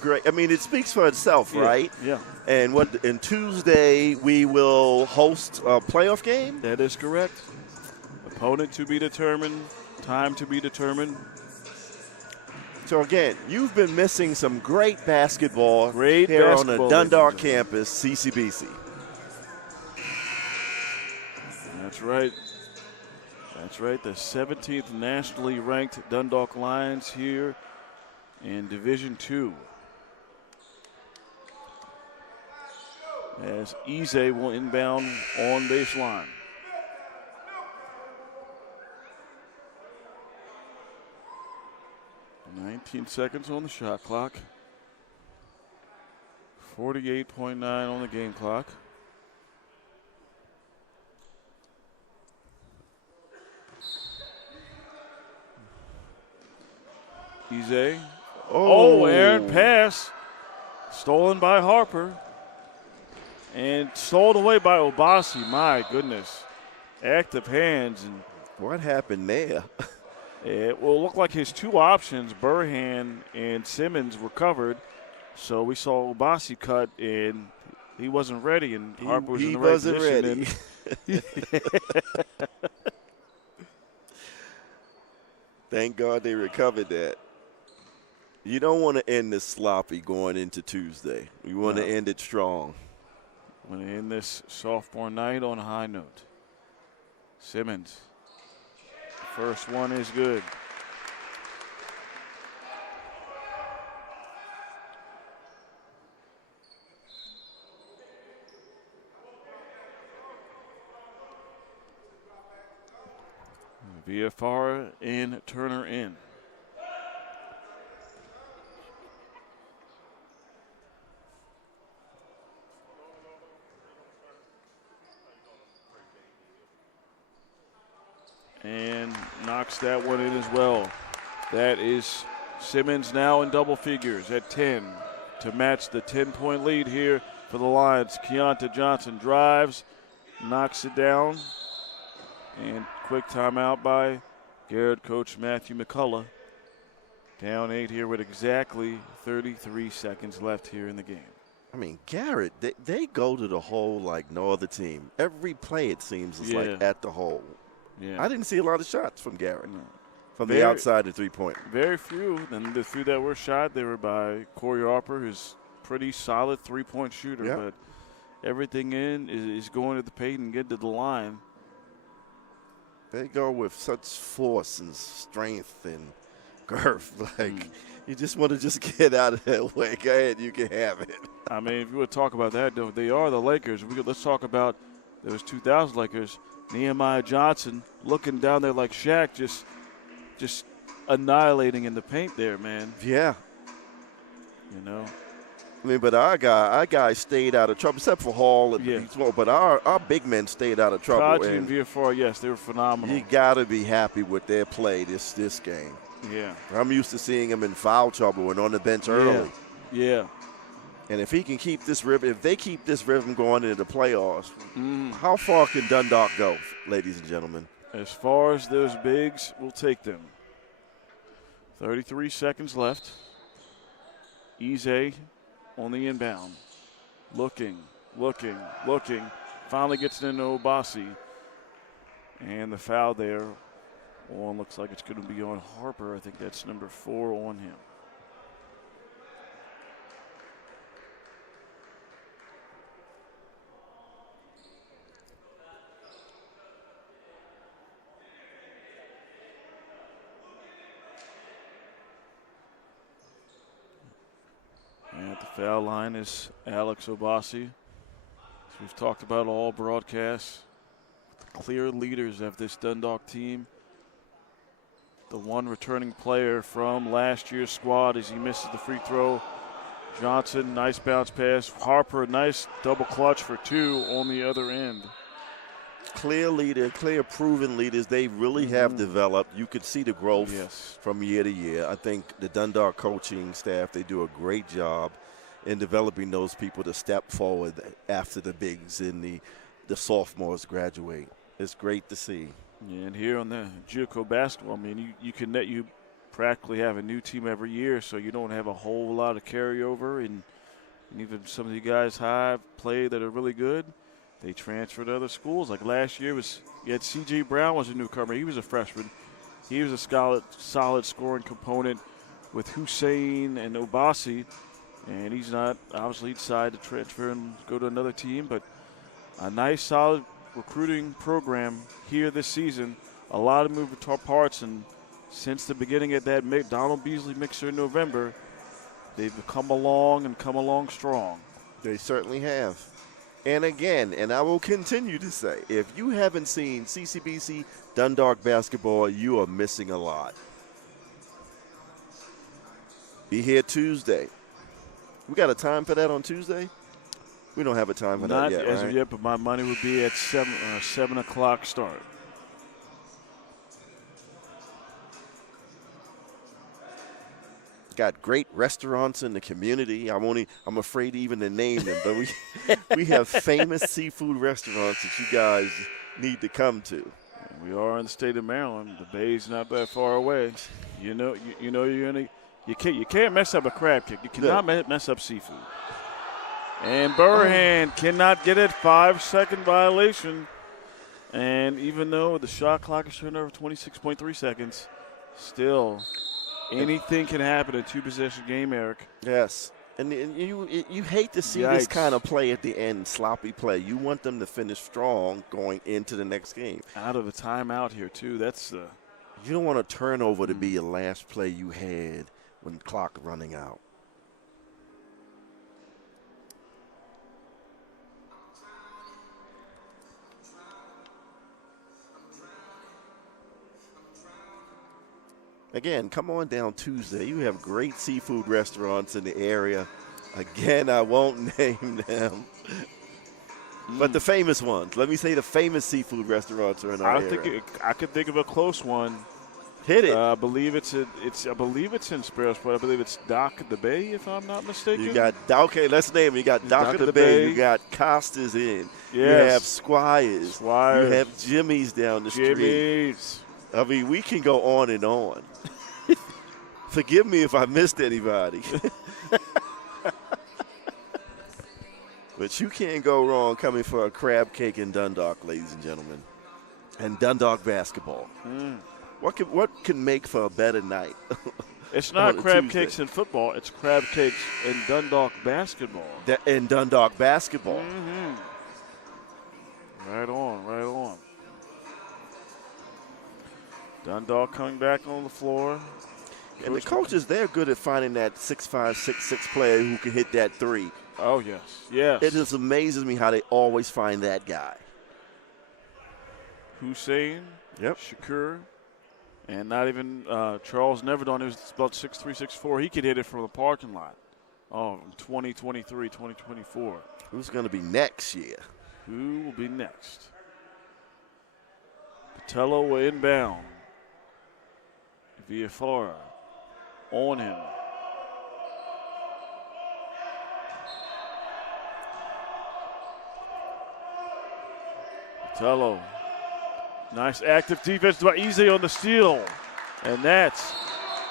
Great. I mean, it speaks for itself, right? Yeah. And Tuesday we will host a playoff game? That is correct. Opponent to be determined, time to be determined. So, again, you've been missing some great basketball Great here basketball, on the Dundalk ladies and campus, CCBC. That's right. That's right. The 17th nationally ranked Dundalk Lions here in Division II. As Ize will inbound on baseline. "19 seconds on the shot clock. 48.9 on the game clock. Ize. Oh, errant pass. Stolen by Harper. And sold away by Obasi. My goodness. Active hands. And What happened there? it will look like his two options, Burhan and Simmons, were covered. So we saw Obasi cut, and he wasn't ready, and Harper was in the right position. He wasn't ready. Thank God they recovered that. You don't want to end this sloppy going into Tuesday. You want to end it strong. Want to end this sophomore night on a high note. Simmons. First one is good. VFR in, Turner in. And knocks that one in as well. That is Simmons now in double figures at 10 to match the 10-point lead here for the Lions. Keonta Johnson drives, knocks it down, and quick timeout by Garrett coach Matthew McCullough. Down 8 here with exactly 33 seconds left here in the game. I mean, Garrett, they go to the hole like no other team. Every play, it seems, is like at the hole. Yeah. I didn't see a lot of shots from Garrett. No. From the outside of three-point. Very few. And the few that were shot, they were by Corey Harper, who's pretty solid three-point shooter. Yep. But everything in, is going to the paint and get to the line. They go with such force and strength and girth. Like, you just want to just get out of that way. Go ahead, you can have it. I mean, if you would talk about that, though, they are the Lakers. Let's talk about those 2000 Lakers. Nehemiah Johnson looking down there like Shaq, just annihilating in the paint there, man. Yeah. You know. I mean, but our guy stayed out of trouble, except for Hall and Yeah. but our big men stayed out of trouble. Kaji and Viafar, yes, they were phenomenal. You got to be happy with their play this game. Yeah. I'm used to seeing him in foul trouble and on the bench early. Yeah. And if he can keep this rhythm, if they keep this rhythm going into the playoffs, how far can Dundalk go, ladies and gentlemen? As far as those bigs, we'll take them. 33 seconds left. Ize on the inbound. Looking. Finally gets into Obasi. And the foul there looks like it's going to be on Harper. I think that's number 4 on him. And at the foul line is Alex Obasi. As we've talked about all broadcasts, the clear leaders of this Dundalk team. The one returning player from last year's squad as he misses the free throw. Johnson, nice bounce pass. Harper, nice double clutch for 2 on the other end. Clear leader, clear proven leaders. They really have developed. You could see the growth from year to year. I think the Dundalk coaching staff, they do a great job in developing those people to step forward after the bigs and the sophomores graduate. It's great to see. Yeah, and here on the JUCO basketball, I mean, you practically have a new team every year, so you don't have a whole lot of carryover. And even some of the guys have played that are really good, they transfer to other schools. Like last year, you had C.J. Brown was a newcomer. He was a freshman. He was a solid scoring component with Hussein and Obasi, and he's not obviously decided to transfer and go to another team, but a nice, solid recruiting program here this season. A lot of moving parts, and since the beginning of that Donald Beasley mixer in November, they've come along strong. They certainly have. And again, and I will continue to say, if you haven't seen CCBC Dundalk basketball, you are missing a lot. Be here Tuesday. We got a time for that on Tuesday? We don't have a time for that yet, Not as right? of yet, but my money would be at 7 o'clock start. Got great restaurants in the community. I'm afraid even to name them, but we have famous seafood restaurants that you guys need to come to. We are in the state of Maryland. The Bay's not that far away. You can't mess up a crab kick. You cannot mess up seafood. And Burhan cannot get it. 5-second violation. And even though the shot clock is turned over 26.3 seconds, still anything can happen in a 2-possession game, Eric. Yes. And you hate to see this kind of play at the end, sloppy play. You want them to finish strong going into the next game. Out of a timeout here, too. You don't want a turnover to be your last play you had when the clock running out. Again, come on down Tuesday. You have great seafood restaurants in the area. Again, I won't name them. But the famous ones. Let me say the famous seafood restaurants are in our area. I could think of a close one. Hit it. I believe it's in Sparrowsport. I believe it's Dock at the Bay, if I'm not mistaken. You got let's name it. You got Dock at the Bay. You got Costa's Inn. Yes. You have Squires. You have Jimmy's down the street. I mean, we can go on and on. Forgive me if I missed anybody. But you can't go wrong coming for a crab cake in Dundalk, ladies and gentlemen. And Dundalk basketball. What can make for a better night? It's not crab cakes in football. It's crab cakes in Dundalk basketball. In Dundalk basketball. Dundalk coming back on the floor. And the coaches, they're good at finding that 6'5", 6'6" player who can hit that three. Oh, yes. Yes. It just amazes me how they always find that guy. Hussein, Yep. Shakur, and not even Charles Neverdon, who's about 6'3", 6'4". He could hit it from the parking lot. Oh, 2023, 2024. Who's going to be next year? Who will be next? Patello inbound. Villaflora on him. Patello. Nice active defense by Ize on the steal. And that's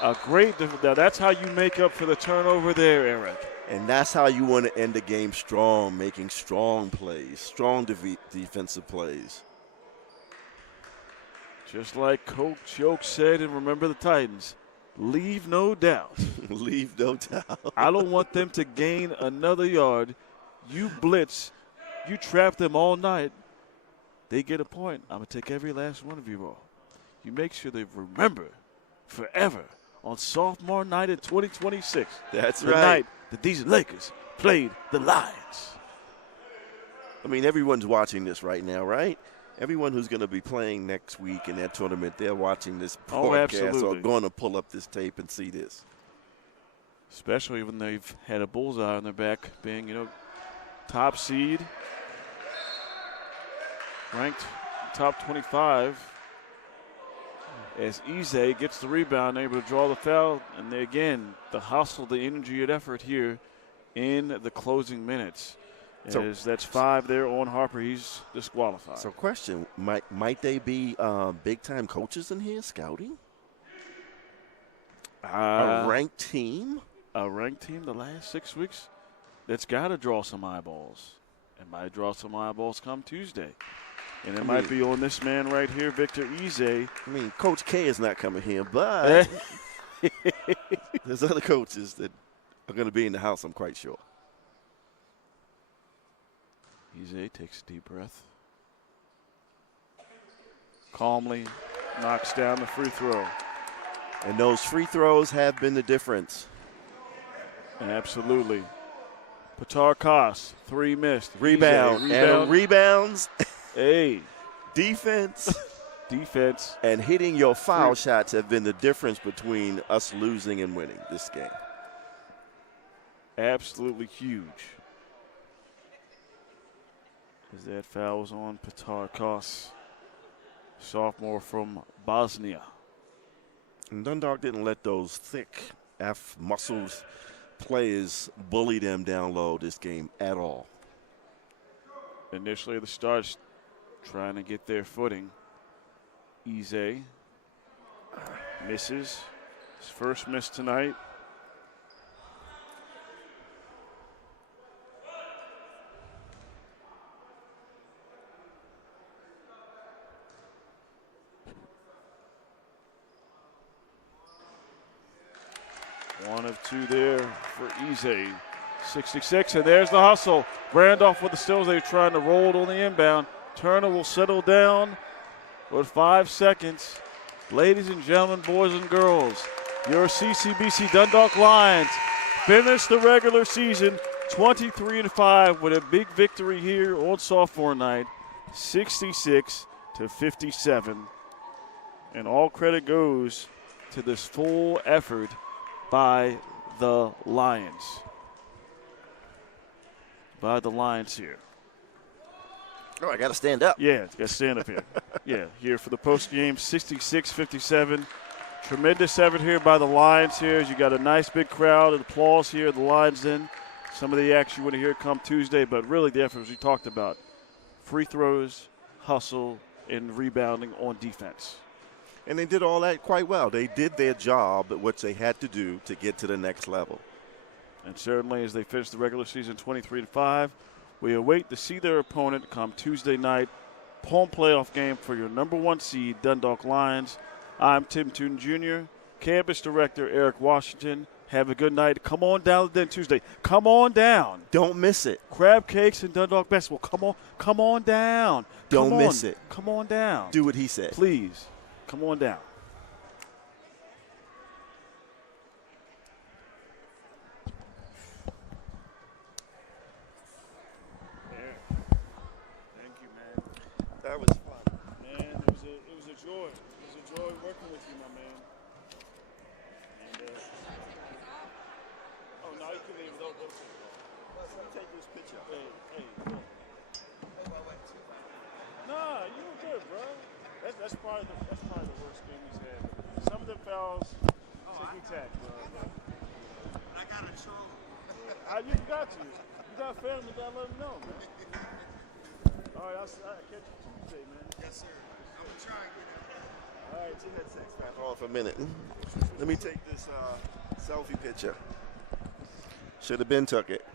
a great – now that's how you make up for the turnover there, Eric. And that's how you want to end the game strong, making strong plays, strong defensive plays. Just like Coach Yoke said, and remember the Titans, leave no doubt. Leave no doubt. I don't want them to gain another yard. You blitz, you trap them all night. They get a point. I'm going to take every last one of you all. You make sure they remember forever on sophomore night in 2026. That's the right. night that these Lakers played the Lions. I mean, everyone's watching this right now, right? Everyone who's going to be playing next week in that tournament, they're watching this broadcast absolutely. or going to pull up this tape and see this. Especially when they've had a bullseye on their back, being, top seed, ranked top 25. As Ize gets the rebound, able to draw the foul, and again, the hustle, the energy and effort here in the closing minutes. So that's 5 there on Harper. He's disqualified. So question, might they be big-time coaches in here scouting? A ranked team? A ranked team the last 6 weeks that's got to draw some eyeballs. It might draw some eyeballs come Tuesday. And it might be on this man right here, Victor Ize. I mean, Coach K is not coming here, but there's other coaches that are going to be in the house, I'm quite sure. Ize takes a deep breath. Calmly knocks down the free throw. And those free throws have been the difference. Absolutely. Patar Kos, 3 missed. Rebound. And rebounds. Hey. Defense. Defense. And hitting your foul shots have been the difference between us losing and winning this game. Absolutely huge. As that foul was on Patar Kos, sophomore from Bosnia. And Dundalk didn't let those thick muscles players bully them down low this game at all. Initially at the start, trying to get their footing. Ize misses. His first miss tonight. One of 2 there for Ize. 66, and there's the hustle. Randolph with the steals. They're trying to roll it on the inbound. Turner will settle down with 5 seconds. Ladies and gentlemen, boys and girls, your CCBC Dundalk Lions finish the regular season 23-5 with a big victory here on sophomore night, 66-57. And all credit goes to this full effort by the Lions. By the Lions here. Oh, I got to stand up. Yeah, got to stand up here. Yeah, here for the post game, 66-57. Tremendous effort here by the Lions here. As you got a nice big crowd and applause here at the Lions Den. Some of the action you want to hear come Tuesday, but really the efforts we talked about. Free throws, hustle, and rebounding on defense. And they did all that quite well. They did their job at what they had to do to get to the next level. And certainly as they finish the regular season 23-5, we await to see their opponent come Tuesday night. Home playoff game for your number 1 seed, Dundalk Lions. I'm Tim Tooten Jr., Campus Director Eric Washington. Have a good night. Come on down then Tuesday. Come on down. Don't miss it. Crab cakes and Dundalk basketball. Come on down. Don't miss it. Come on down. Do what he said. Please, come on down. a joy. It was a joy working with you, my man. And, oh, no, you can leave it. Don't take it off. Let me take this picture. Hey, look. Nah, you were good, bro. That's probably the worst game he's had. Some of the fouls, ticky-tack, bro. I got a troll. You got to. You got family, you got to let them know, man. All right, I'll catch you Tuesday, man. Yes, sir. I'm going to try and get out. All right, take that sex back off a minute. Let me take this selfie picture. Should have been took it.